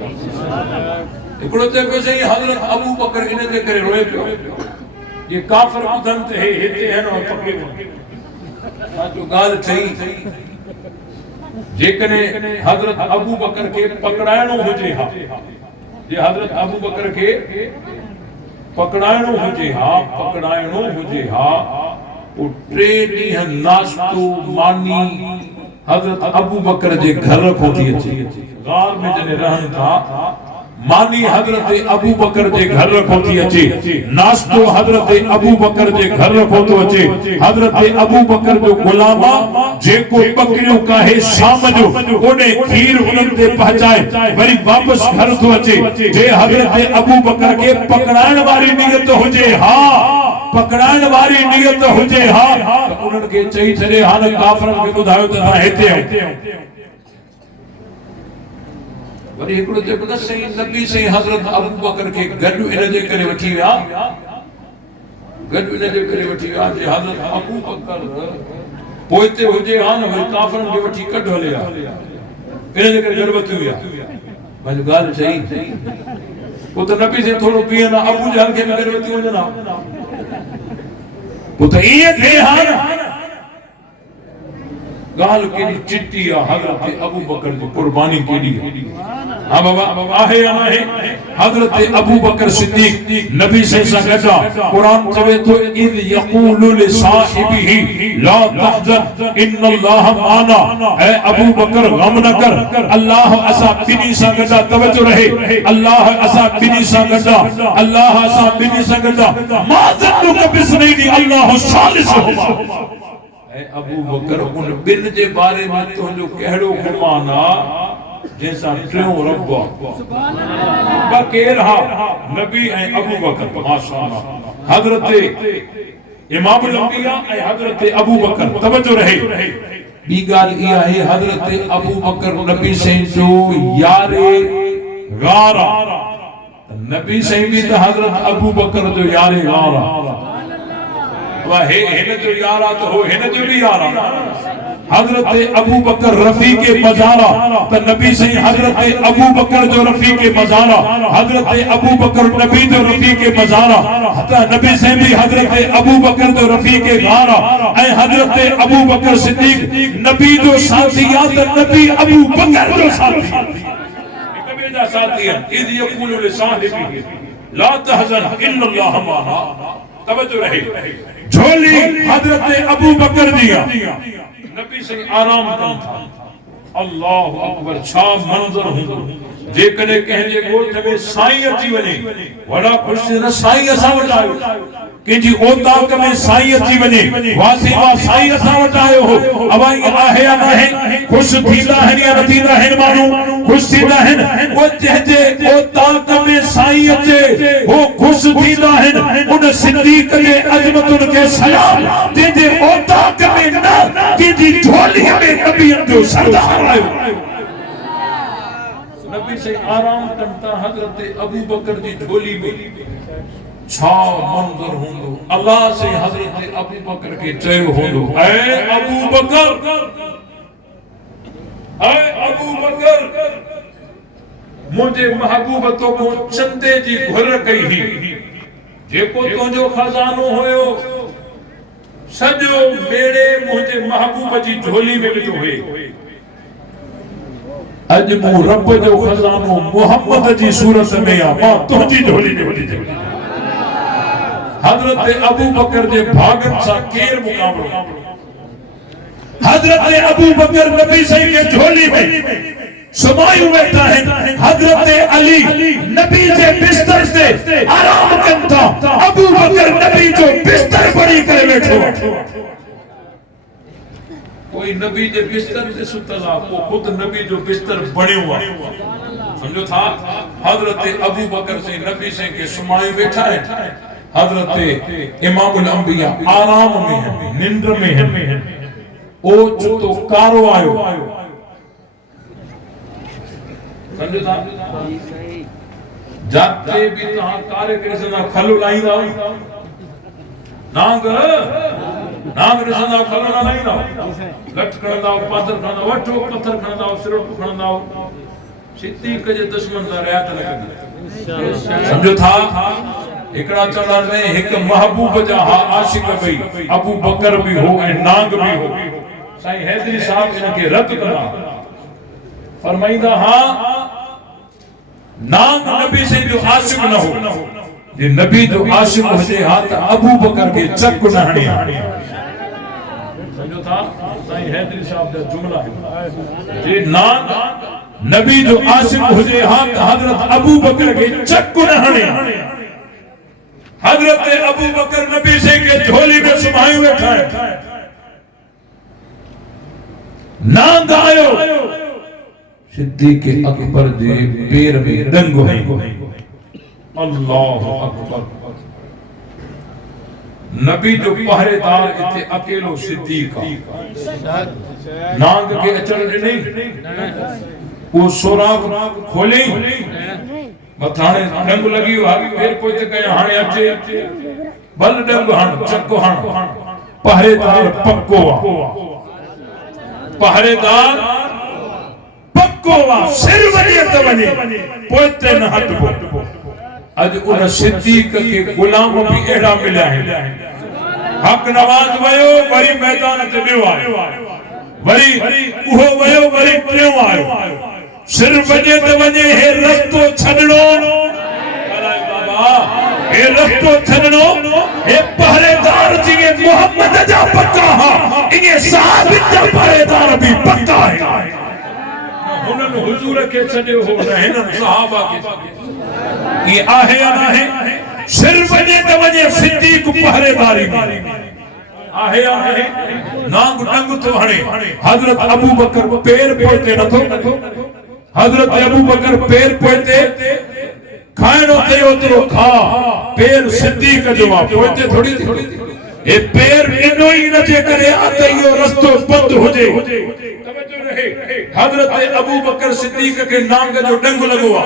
एकड़ो ते पे सही हज़रत अबू बकर इन जे करे रोए पियो। ये काफ़िर ॿुधनि त हे हिते है न पकड़े मां जो ॻाल्हि थई जेकॾहिं हज़रत अबू बकर खे पकड़ाइणो हुजे हा जे हज़रत अबू बकर खे पकड़ाइणो हुजे हा वो 3 ॾींहं नाश्तो मानी हज़रत अबू बकर जे घर को थी अचे। गार में जने रहन था मानी हज़रत अबू बकर जे घर को थी अचे। नाश्तो हज़रत अबू बकर जे घर को तो अचे। हज़रत अबू बकर जो गुलामा जेको बकरियों काहे शाम जो ओने खीर उन्हनि ते पहुचाए वरी वापस घर तो अचे। जे हज़रत अबू बकर के पकड़ाइण वारी नियत हुजे हा पकड़ाइण वारी नियत हुजे हा त उन्हनि खे चई छॾे हाल काफ़िरनि खे ॿुधायो त तव्हां हिते आओ। वरी हिकिड़ो जबरदस्त सही नबी सही हज़रत अबू बकर खे गॾु इन जे करे वठी विया जे हज़रत अबू बकर पोइते हुजे हा न वरी काफ़िरनि खे वठी कढ हले हा इन जे करे गॾु वठी विया। पंहिंजो ॻाल्हि सही पोइ त नबी से थोरो बीहंदा अबू जहल खे बि गॾु वठी वञनि हा पोइ त ईअं थिए हा न। ॻाल्हि केॾी चिटी आहे हज़रत अबू बकर जी कुर्बानी केॾी हाँ बाबा आहे या नाहे हजरत अबू बकर सिद्दीक नबी से सगदा कुरान चवे तो इद यकूलु लिसाहिबिही ला तहज़न इन्नल्लाह माना ए अबू बकर गम न कर अल्लाह असा बिनी सगदा तवज्जो रहे अल्लाह असा बिनी सगदा अल्लाह असा बिनी सगदा मा ज़न्नु बिस्नैनी अल्लाह सालिसुहुमा ए अबू बकर उन बिन जे बारे में तो जो कहड़ो गुमाना जैसा ट्रियो रब्बा बकेर हा नबी ए अबू बकर माशाअल्लाह हजरत इमाम अल-अंबिया ए हजरत अबू बकर तवज्जो रहे बी गाल इया है हजरत अबू बकर नबी से जो यारे गारा नबी से भी तो हजरत अबू बकर जो यारे गारा वाह है जो यारा तो हो है जो भी यारा हजरत अबू बकर रफीक मजारा तो नबी से हजरत अबू बकर जो रफीक मजारा हजरत अबू बकर नबी जो रफीक मजारा नबी से भी हजरत अबू बकर जो रफीक गारा ऐ हजरत अबू बकर सिद्दीक नबी जो साथिया तो नबी अबू बकर जो साथी कबे जा साथी इद यकूलु लिसाहिबी ला तहज़न इन्नल्लाह माना तवज्जो रहे झोली हजरत अबू बकर दिया नबी से आराम था अल्लाह अकबर छा मंजर हो जे कने कहजे गोठ में साईं अची वने वड़ा खुशी न साईं असा वटायो कि जी ओताक में साईं अची वने वासी वा साईं असा वटायो हो अवाई आहे या नाहे खुश थींदा है या न थींदा है मानू खुश थींदा है वो जहजे ओताक में साईं अचे वो खुश थींदा है उन सिद्दीक जे अजमतुन के सलाम जे ओताक में न कि जी झोली में नबी जो सरदार आयो नबी से आराम करता हजरत अबू बकर की झोली में छा मंजर होंदो अल्लाह से हजरत अबू बकर के चयो होंदो ऐ अबू बकर मुझे महबूब तो को चंदे जी घुर कई ही जेको तुझो खजानो होयो सजो मेरे मुझे महबूब जी झोली में विधो हुए अज मु रब जो खजानो मोहम्मद जी सूरत में आ मां तुझी झोली में विधो हजरत अबू बकर जे भागन सा केर मुकाबलो हजरत अबू बकर नबी सही के झोली में समायु बैठा है हजरत अली नबी जे बिस्तर से आराम करता अबू बकर नबी जो बिस्तर बड़ी करे बैठो कोई नबी जे बिस्तर से सुतला को खुद नबी जो बिस्तर बने हुआ समझो था हजरत अबू बकर से नबी से के समायु बैठा है हजरत इमाम अल-अंबिया आराम में है निंद्र में है ओ तो कारो आयो समझो था जाते भी तहां कार्य करे सदा खलो लाईंदा नांग रसंदा खलो ना लाईंदा लट खणंदा पाथर खणंदा वठो पत्थर खणंदा सिरोट खणंदा सिद्दीक जे दुश्मन दा रियात न कदी समझो था एकड़ा चढ़ण में एक महबूब जा आशिक भई अबू बकर भी हो ऐं नांग भी हो साईं हैदरी साहब इनके रद्द करा फरमाइंदा हां नांग नबी से जो आशिक न हो जे नबी जो आशिक हुजे हा त अबू बकर के चक न हणे समझो था साईं हैदरी साहब दा जुमला है जे नांग नबी जो आशिक हुजे हा त हजरत अबू बकर के चक न हणे हजरत अबू बकर नबी से के झोली में समाये बैठा है नांग आयो सिद्दीक अकबर जे पैर में दंग है अल्लाह अकबर नबी जो पहरेदार इथे अकेलो सिद्दीक नांग के अचण नहीं वो सुराग खोले मथाने डंग लगी हागी फिर कोई ते कया हाने अचे बल डंग हण चक्को हण पहरेदार पक्को पहरेदार पक्को सिर वजे त वजे पोते न हटबो अज उन सिद्दीक के गुलाम भी एड़ा मिला है हक नवाज वयो वरी मैदान ते बियो आयो वरी उहो वयो वरी टियो आयो सिर्फ वञे त वञे हे रस्तो छॾणो अलाए बाबा हे रस्तो छॾणो हे पहरेदार जीअं मोहम्मद जा पक्का हा इहे साबित जा पहरेदार भी पक्का है हुननि हुजूर खे छॾियो हो न हिननि सहाबा खे ये आहे या न आहे सिर्फ वञे त वञे सिद्दीक पहरेदारी आहे या न आहे नांग डंग तो हणे हजरत अबू बकर पैर पोइते नथो हजरत अबू बकर पैर पोइते खाइणो थे ओतिरो खा पैर सिद्दीक जो आ पोइते थोड़ी ए पैर इनो ही न जे करे आ त इहो रस्तो बंद हुजे तवज्जो रहे हजरत अबू बकर सिद्दीक के नांग जो डंग लगो आ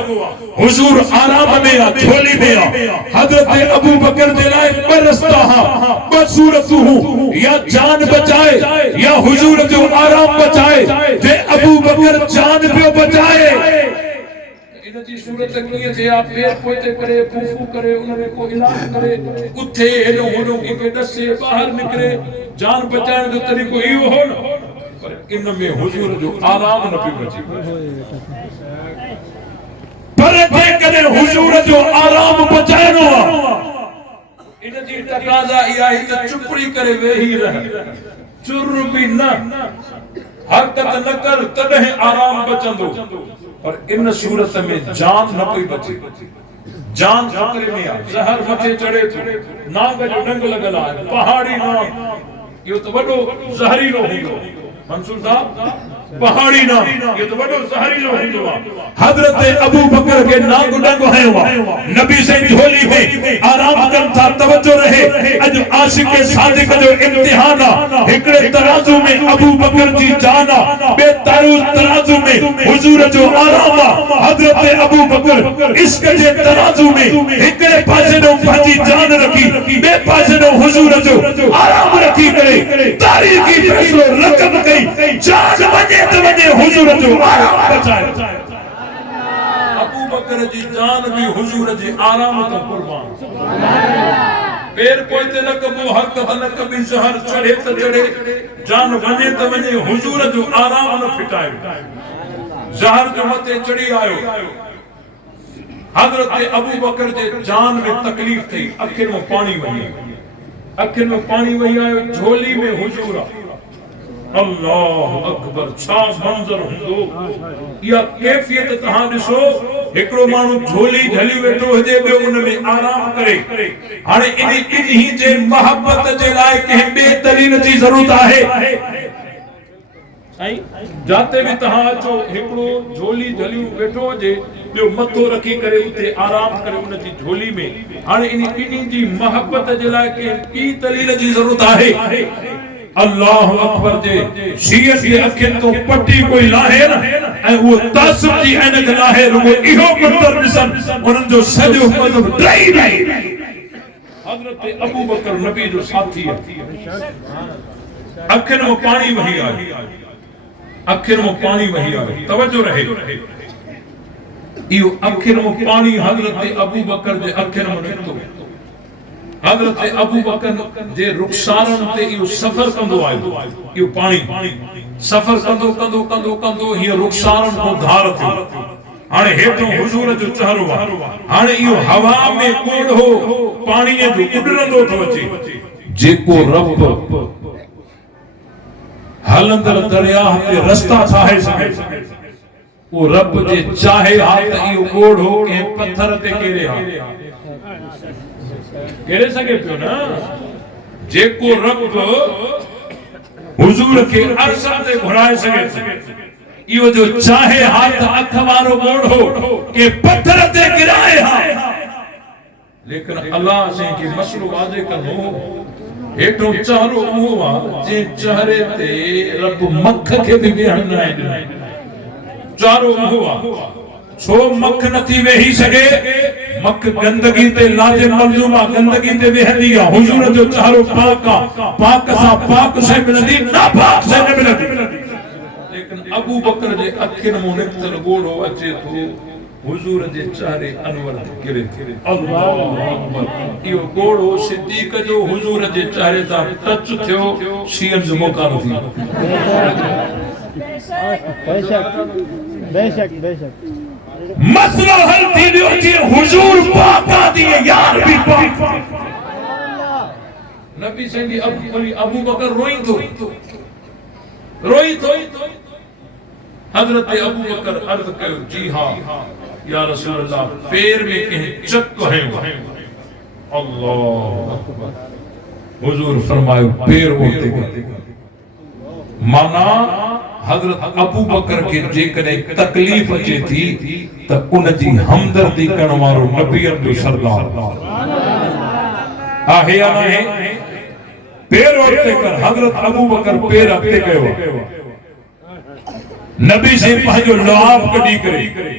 हुजूर आराम में आ झोली में आ हजरत अबू बकर जे लाए ब रास्ता हा ब सूरत हूं या जान बचाए या हुजूर जो आराम बचाए जे अबू बकर जान पे बचाए इन जी सूरत कीअं थे आप पैर पोइते करे फूफू करे उनने को इलाज करे उथे हेडो होडो के दसे बाहर निकरे जान बचाइण जो तरीको इहो हो न पर इन में हुजूर जो आराम न पियो बचे पर जे कने हुजूर जो आराम बचाइणो आ इन जी तकाजा इहा ही त चुपड़ी करे वेही रह चुर भी न हरकत न कर तॾहिं आराम बचंदो पर इन सूरत में जान न कोई बचे जान खतरे में आ जहर मथे चढ़े थो नाग जो डंग लगल आ पहाड़ी नाग यो तो वडो जहरीलो हूंदो मंसूर साहब पहाड़ी नाग यो तो वडो जहरीलो हूंदो हजरत अबू बकर के नाग डंग हयो नबी से झोली में आराम कन था तवज्जो रहे अज आशिक सादिक जो इम्तिहान आ एकड़े तराजू में अबू बकर जी जान आ बे तराजू में हुजूर जो आराम आ हजरत अबू बकर इश्क जे तराजू में एकड़े पासे नो पंहिंजी जान रखी बे पासे नो हुजूर जो आराम रखी करे तारीखी फैसलो रकम कई जान वञे त वञे हुजूर जो आराम बचाए अबू बकर जी जान भी हुजूर जी आराम तो कुर्बान पैर पोइते न कबो हक न कभी जहर चढ़े त चढ़े जान वञे त वञे हुजूर जो आराम न फिटाए जहर जो मथे चढ़ी आयो हजरत अबू बकर जे जान में तकलीफ थी अखिन में पानी वही आयो झोली में हुजूर अल्लाह अकबर छा मंजर हुंदो या कैफियत तहां दिसो एकड़ो मानु झोली झली वेठो हुजे बे उन में आराम करे हाने इन्ही जे मोहब्बत जे लाए के बेहतरीन जी जरूरत आहे साईं जाते भी तहां अचो एकड़ो झोली झली वेठो हुजे बे मथो रखी करे उते आराम करे उन जी झोली में हाने इन्ही जी मोहब्बत जे लाए के की दलील जी जरूरत आहे अल्लाह अकबर जे शीर के अखिन तो पट्टी कोई लाहे न ए वो तासुब जी ऐनक लाहे रुगो इहो मंदर दिसन उनन जो सजो मतलब ड्राई हजरत अबू बकर नबी जो साथी है अखिन में पानी वही आए तवज्जो रहे इहो अखिन में पानी हजरत अबू बकर जे अखिन में निकतो हजरत अबू बकर जे रुखसारन ते इहो सफर कंदो आयो इहो पानी सफर कंदो ही रुखसारन को धार थी हाने हेठो हुजूर जो चेहरो हाने इहो हवा में कोड़ो पानी जो उडरंदो थो अचे जेको रब हलंदर दरिया ते रास्ता ठाहे सके वो रब जे चाहे हाथ इहो कोड़ो के पत्थर ते केरे केरे सके पियो ना जेको रब हुजूर के अरसा ते घुराए सके इहो जो चाहे हाथ अख वारो मोड़ो के पत्थर ते गिराए हा लेकिन अल्लाह से के मसलो वाजे कनो हेठो चेहरो मुआ जे चेहरे ते रब मख के भी बेहन है चारो मुआ छो मख नथी वेही सके मख गंदगी ते लाजिम मलजूमा गंदगी ते वेहंदी आ हुजूर जो चेहरो पाक सा पाक से मिलदी ना पाक से न मिलदी लेकिन अबू बकर जे अखिन मो निकतल गोड़ो अचे तो हुजूर जे चेहरे अनवर गिरे अल्लाह अकबर इहो गोड़ो सिद्दीक जो हुजूर जे चेहरे ता टच थियो शीन जो मौका थी बेशक बेशक बेशक मसला हल थी दियो जी हुजूर पाक दी यार भी पाक नबी सेंदी अबू बकर रोई तो हजरत अबू बकर अर्ज कयो जी हां या रसूल अल्लाह पैर में कहीं चक है अल्लाह अकबर हुजूर फरमायो पैर होते माना हजरत अबू बकर के जेकने तकलीफ अचे थी त उन जी हमदर्दी करण वारो नबी जो सरदार आहे या नहीं पैर होते कर हजरत अबू बकर पैर अते कयो नबी से पंहिंजो लुआब कढी करे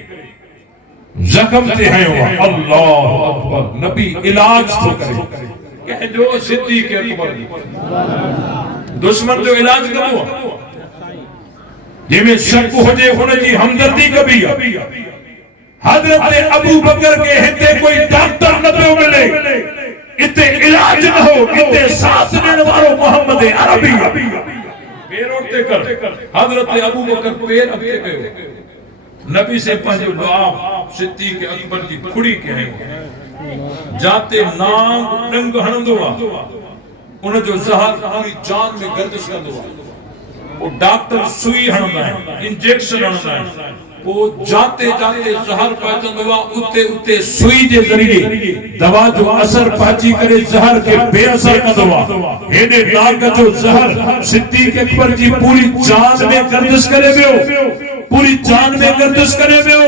जख्म ते हयो अल्लाह अकबर नबी इलाज तो करे कहजो सिद्दीक अकबर दुश्मन जो इलाज कबो जिमें शक होजे हुन जी हमदर्दी कबी हजरत अबू बकर के हिते कोई डॉक्टर न पियो मिले इते इलाज न हो इते सांस देने वालो मोहम्मद अरबी पैर उठते कर हजरत अबू बकर पैर अते कयो नबी से पंहिंजो दुआ सिद्दीक अकबर जी खुड़ी के जाते नांग डंग हणंदो उन जो जहर पूरी जान में गर्दिश कंदो वो डॉक्टर सुई हणंदा है इंजेक्शन हणंदा है वो जाते जाते जहर पहुंचंदो उते उते सुई जे जरिए दवा जो असर पाची करे जहर के बेअसर कंदो हेने नाग जो जहर सिद्दीक अकबर जी पूरी जान में गर्दिश करे वियो पूरी जान में गर्दिश करे वियो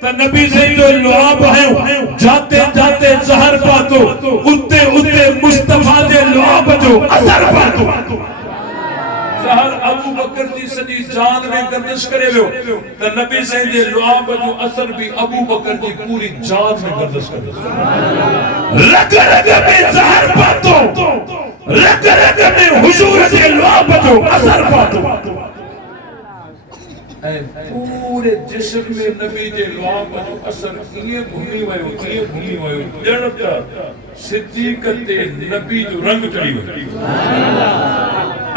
त नबी से जो लुआब है जाते जाते जहर पातो उते उते मुस्तफा दे लुआब जो असर पातो जहर अबू बकर जी सजी जान में गर्दिश करे वियो त नबी से जे लुआब जो असर भी अबू बकर जी पूरी जान में गर्दिश करे रग रग में जहर पातो रग रग में हुजूर दे लुआब जो असर पातो पूरे जिस्म में नबी दे लुआब जो असर ये घूमी वयो जणत सिद्दीक ते नबी जो रंग चढ़ी वयो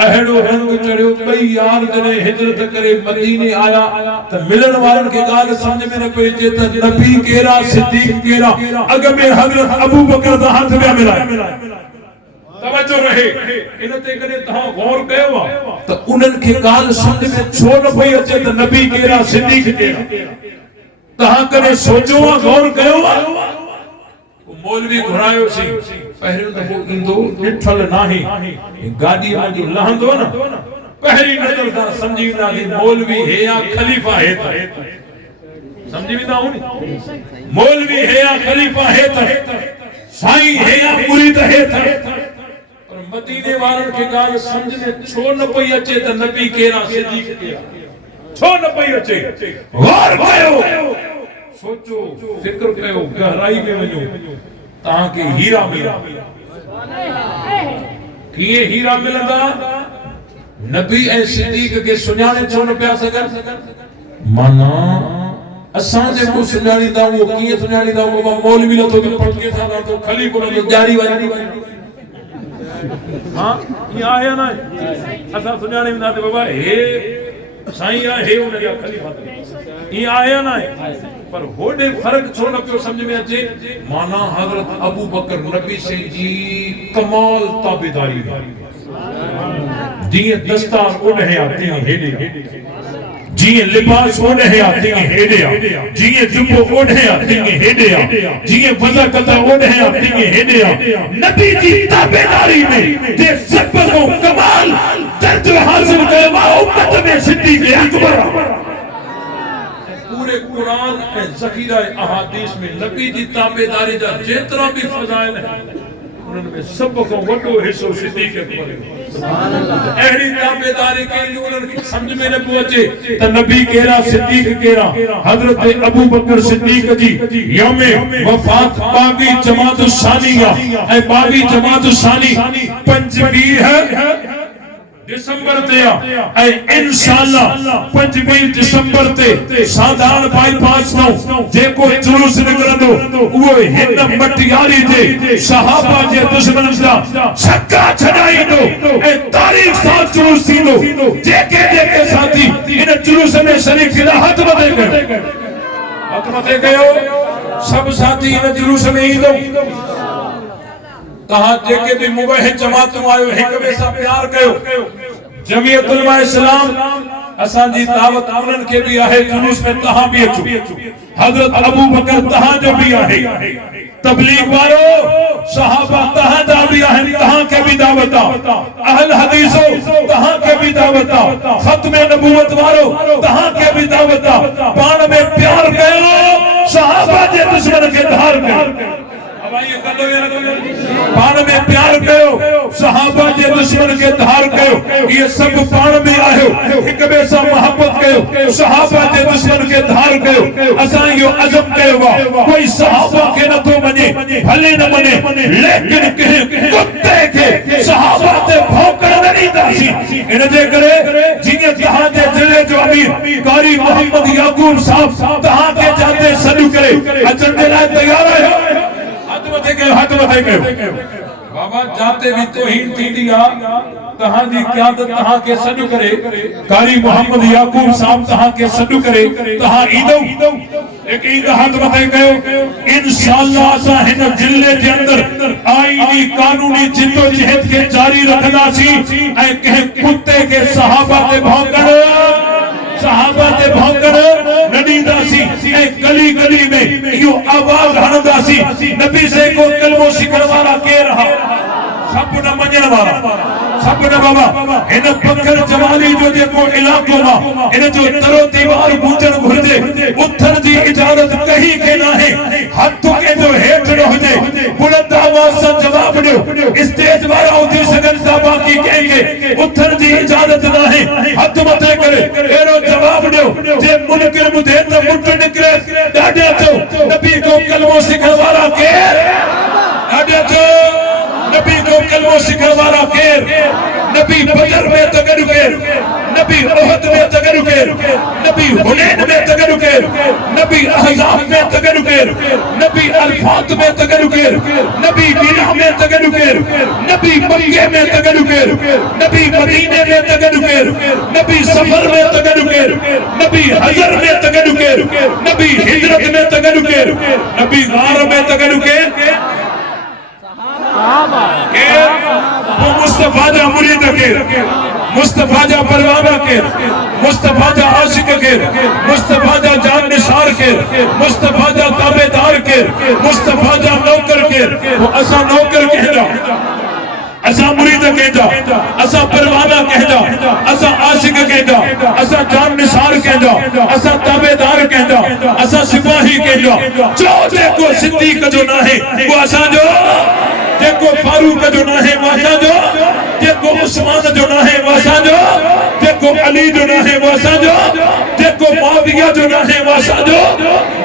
अहड़ो रंग चढ़ियो बई यार जने हिजरत करे मदीने आया त मिलन वारन के गाल समझ में न पई जे त नबी केरा सिद्दीक केरा अग में हजरत अबू बकर दा हाथ में मिलाया तवज्जो रहे इनते कने तहां गौर कयो त उनन के गाल समझ में छो न पई अचे त नबी केरा सिद्दीक केरा तहां कने सोचो गौर कयो मौलवी घुरायो सी पहिरियों दफो इंदो डिठल नाही गाड़ी में जो लहंदो न पहली नजर दा समझींदा कि मौलवी है या खलीफा है समझींदा हूं मौलवी है या खलीफा है साईं है या मुरीद है और मदीने वारन के गाल समझ में छो न पई अचे त नबी केरा सिद्दीक केरा छो न पई अचे गौर कयो सोचो फिक्र कयो गहराई में वञो तां के हीरा मिला किए हीरा मिलंदा नबी ऐं सिद्दीक के सुञाणे छो न पिया सघन माना असां जेको सुञाणींदा वो कीअं सुञाणींदा वो मौलवी लथो के पटके सां तो खलीफो जो जारी वारी हां ये आया ना असां सुञाणींदा ते बाबा हे साईं आ हे उन जा खलीफा ये आया ना पर होडे फर्क छो न पियो समझ में अचे माना हजरत अबू बकर नबी से जी कमाल ताबेदारी जी दस्तार ओढ़े आते हैं हेडे जी लिबास ओढ़े आते हैं हेडे जी जुब्बो ओढ़े आते हैं हेडे जी वज़ा कता ओढ़े आते हैं हेडे नबी जी ताबेदारी में दे सब को कमाल दर्ज हासिल करवा उम्मत में सिद्दीक अकबर पूरे कुरान ए ज़खीरा अहादीस में नबी जी ताबेदारी जा जेतरा भी फजाइल है उनन में सब को वडो हिस्सो सिद्दीक अकबर सुभान अल्लाह एड़ी ताबेदारी के उनन के समझ में न पहुंचे त नबी केरा सिद्दीक केरा हजरत अबू बकर सिद्दीक जी यौमे वफात 22 जमात सानी ए 22 जमात सानी 25 है दिसंबर ते ऐं इंशाअल्लाह 25 दिसंबर ते साधारण बाईपास तो जेको जुलूस निकरंदो उहो हिन मटियारी जे सहाबा जे दुश्मन जा छक्का छडाईंदो ऐं तारीख सां जुलूस थींदो। जेके जेके साथी इन जुलूस में शरीक थींदा हथ मथे कयो सब साथी इन जुलूस में ईंदो। तहां जेके भी मुबाहिद जमातूं आयो हिक ॿिए सां प्यार कयो। जमीयत उलमा इस्लाम असांजी दावत उन्हनि खे भी आहे जुलूस में तहां भी अचो। हजरत अबू बकर तहां जो भी आहे, तबलीग वारो सहाबा तहां जा भी आहिनि, तहां के भी दावत आहे। अहल हदीसो तहां के भी दावत आहे। खत्म नबूवत वारो तहां के भी दावत आहे। पाण में प्यार कयो, सहाबा जे दुश्मन के धार कयो। पाण में प्यार कयो, सहाबा जे दुश्मन के धार कयो। ये सब पाण में आयो, हिक ॿिए सां मोहब्बत कयो, सहाबा जे दुश्मन के धार कयो। असां इहो अज़म कयो आहे कोई सहाबा के नथो मञे भले न मञे, लेकिन कंहिं कुत्ते खे सहाबा ते भौंकण न ॾींदासीं। इन जे करे जीअं तहां जे जिले जो अमीर कारी मोहम्मद याकूब साहब तहां खे जाते सॾु करे अचण जे लाइ तयार आहियो। हाथ मथे कयो बाबा जाते भी तौहीन थींदी आ तहां जी क़यादत तहां के सॾु करे कारी मोहम्मद याकूब साहब तहां के सॾु करे तहां ईंदो। एक ईंदा हाथ मथे कयो इंशाअल्लाह असां हिन जिले जे अंदर आईनी कानूनी जिद्दोजहद के जारी रखंदासीं ऐं कंहिं कुत्ते के सहाबा ते भौंकण न ॾींदासीं ऐं गली गली में इहो आवाज़ हणंदासीं नबी से को कलमो सिखण वारा केर हा, सब न मञण वारा, सब न बाबा। हिन पखर जवानी जो जेको इलाको आहे इन जो तरो दीवार गूंजण घुर्जे। उथण जी इजाज़त कहीं के नाहे, हथ के जो हेठ न हुजे, बुलंद आवाज़ सां जवाब ॾियो। स्टेज वारा उथी सघनि था, बाक़ी कंहिंखे उथण जी इजाज़त नाहे। हथ मथे करे अहिड़ो जवाब ॾियो जे मुनकिर ॿुधे त मुंड निकिरे। ॾाढे चो नबी को कलमो सिखण वारा केर, ॾाढे चो नबी को कलमो सिखण वारा केर। नबी बदर में त गॾु केर, नबी उहद में त गॾु केर, नबी हुनैन में त गॾु केर, नबी अहज़ाब में त गॾु केर, नबी अल्फात में त गॾु केर, नबी मीना में त गॾु केर, नबी मक्के में त गॾु केर, नबी मदीने में त गॾु केर, नबी सफर में त गॾु केर, नबी हजर में त गॾु केर, नबी हिजरत में त गॾु केर, नबी गार में त गॾु केर। वो मुस्तफा जा मुरीद केर, मुस्तफा जा परवाना केर, मुस्तफा जा आशिक केर, मुस्तफा जा जान निसार केर, मुस्तफा जा ताबेदार केर, मुस्तफा जा नौकर केर। वो असा नौकर कहजा, असा मुरीद कहजा, असा परवाना कहजा, असा आशिक कहजा, असा जान निसार कहजा, असा ताबेदार कहजा, असा सिपाही कहजा। जो जेको सिद्दीक जो नाहे वो असा जो, जेको फारूक जो नाहे वो असा जो, जेको उस्मान जो नाहे वो असा जो, जेको अली जो नाहे वो असा जो, जेको मुआविया जो नाहे वो असा जो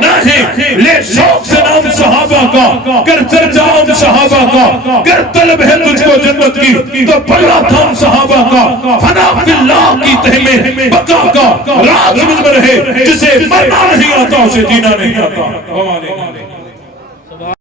नाहे। ले शौक से नाम सहाबा का, कर चर्चा हम सहाबा का, कर तलब है तुझको जन्नत की तो पल्ला थाम सहाबा का। फना फिल्लाह की तह में बका का राज मुझ में रहे, जिसे मरना नहीं आता उसे जीना नहीं आता।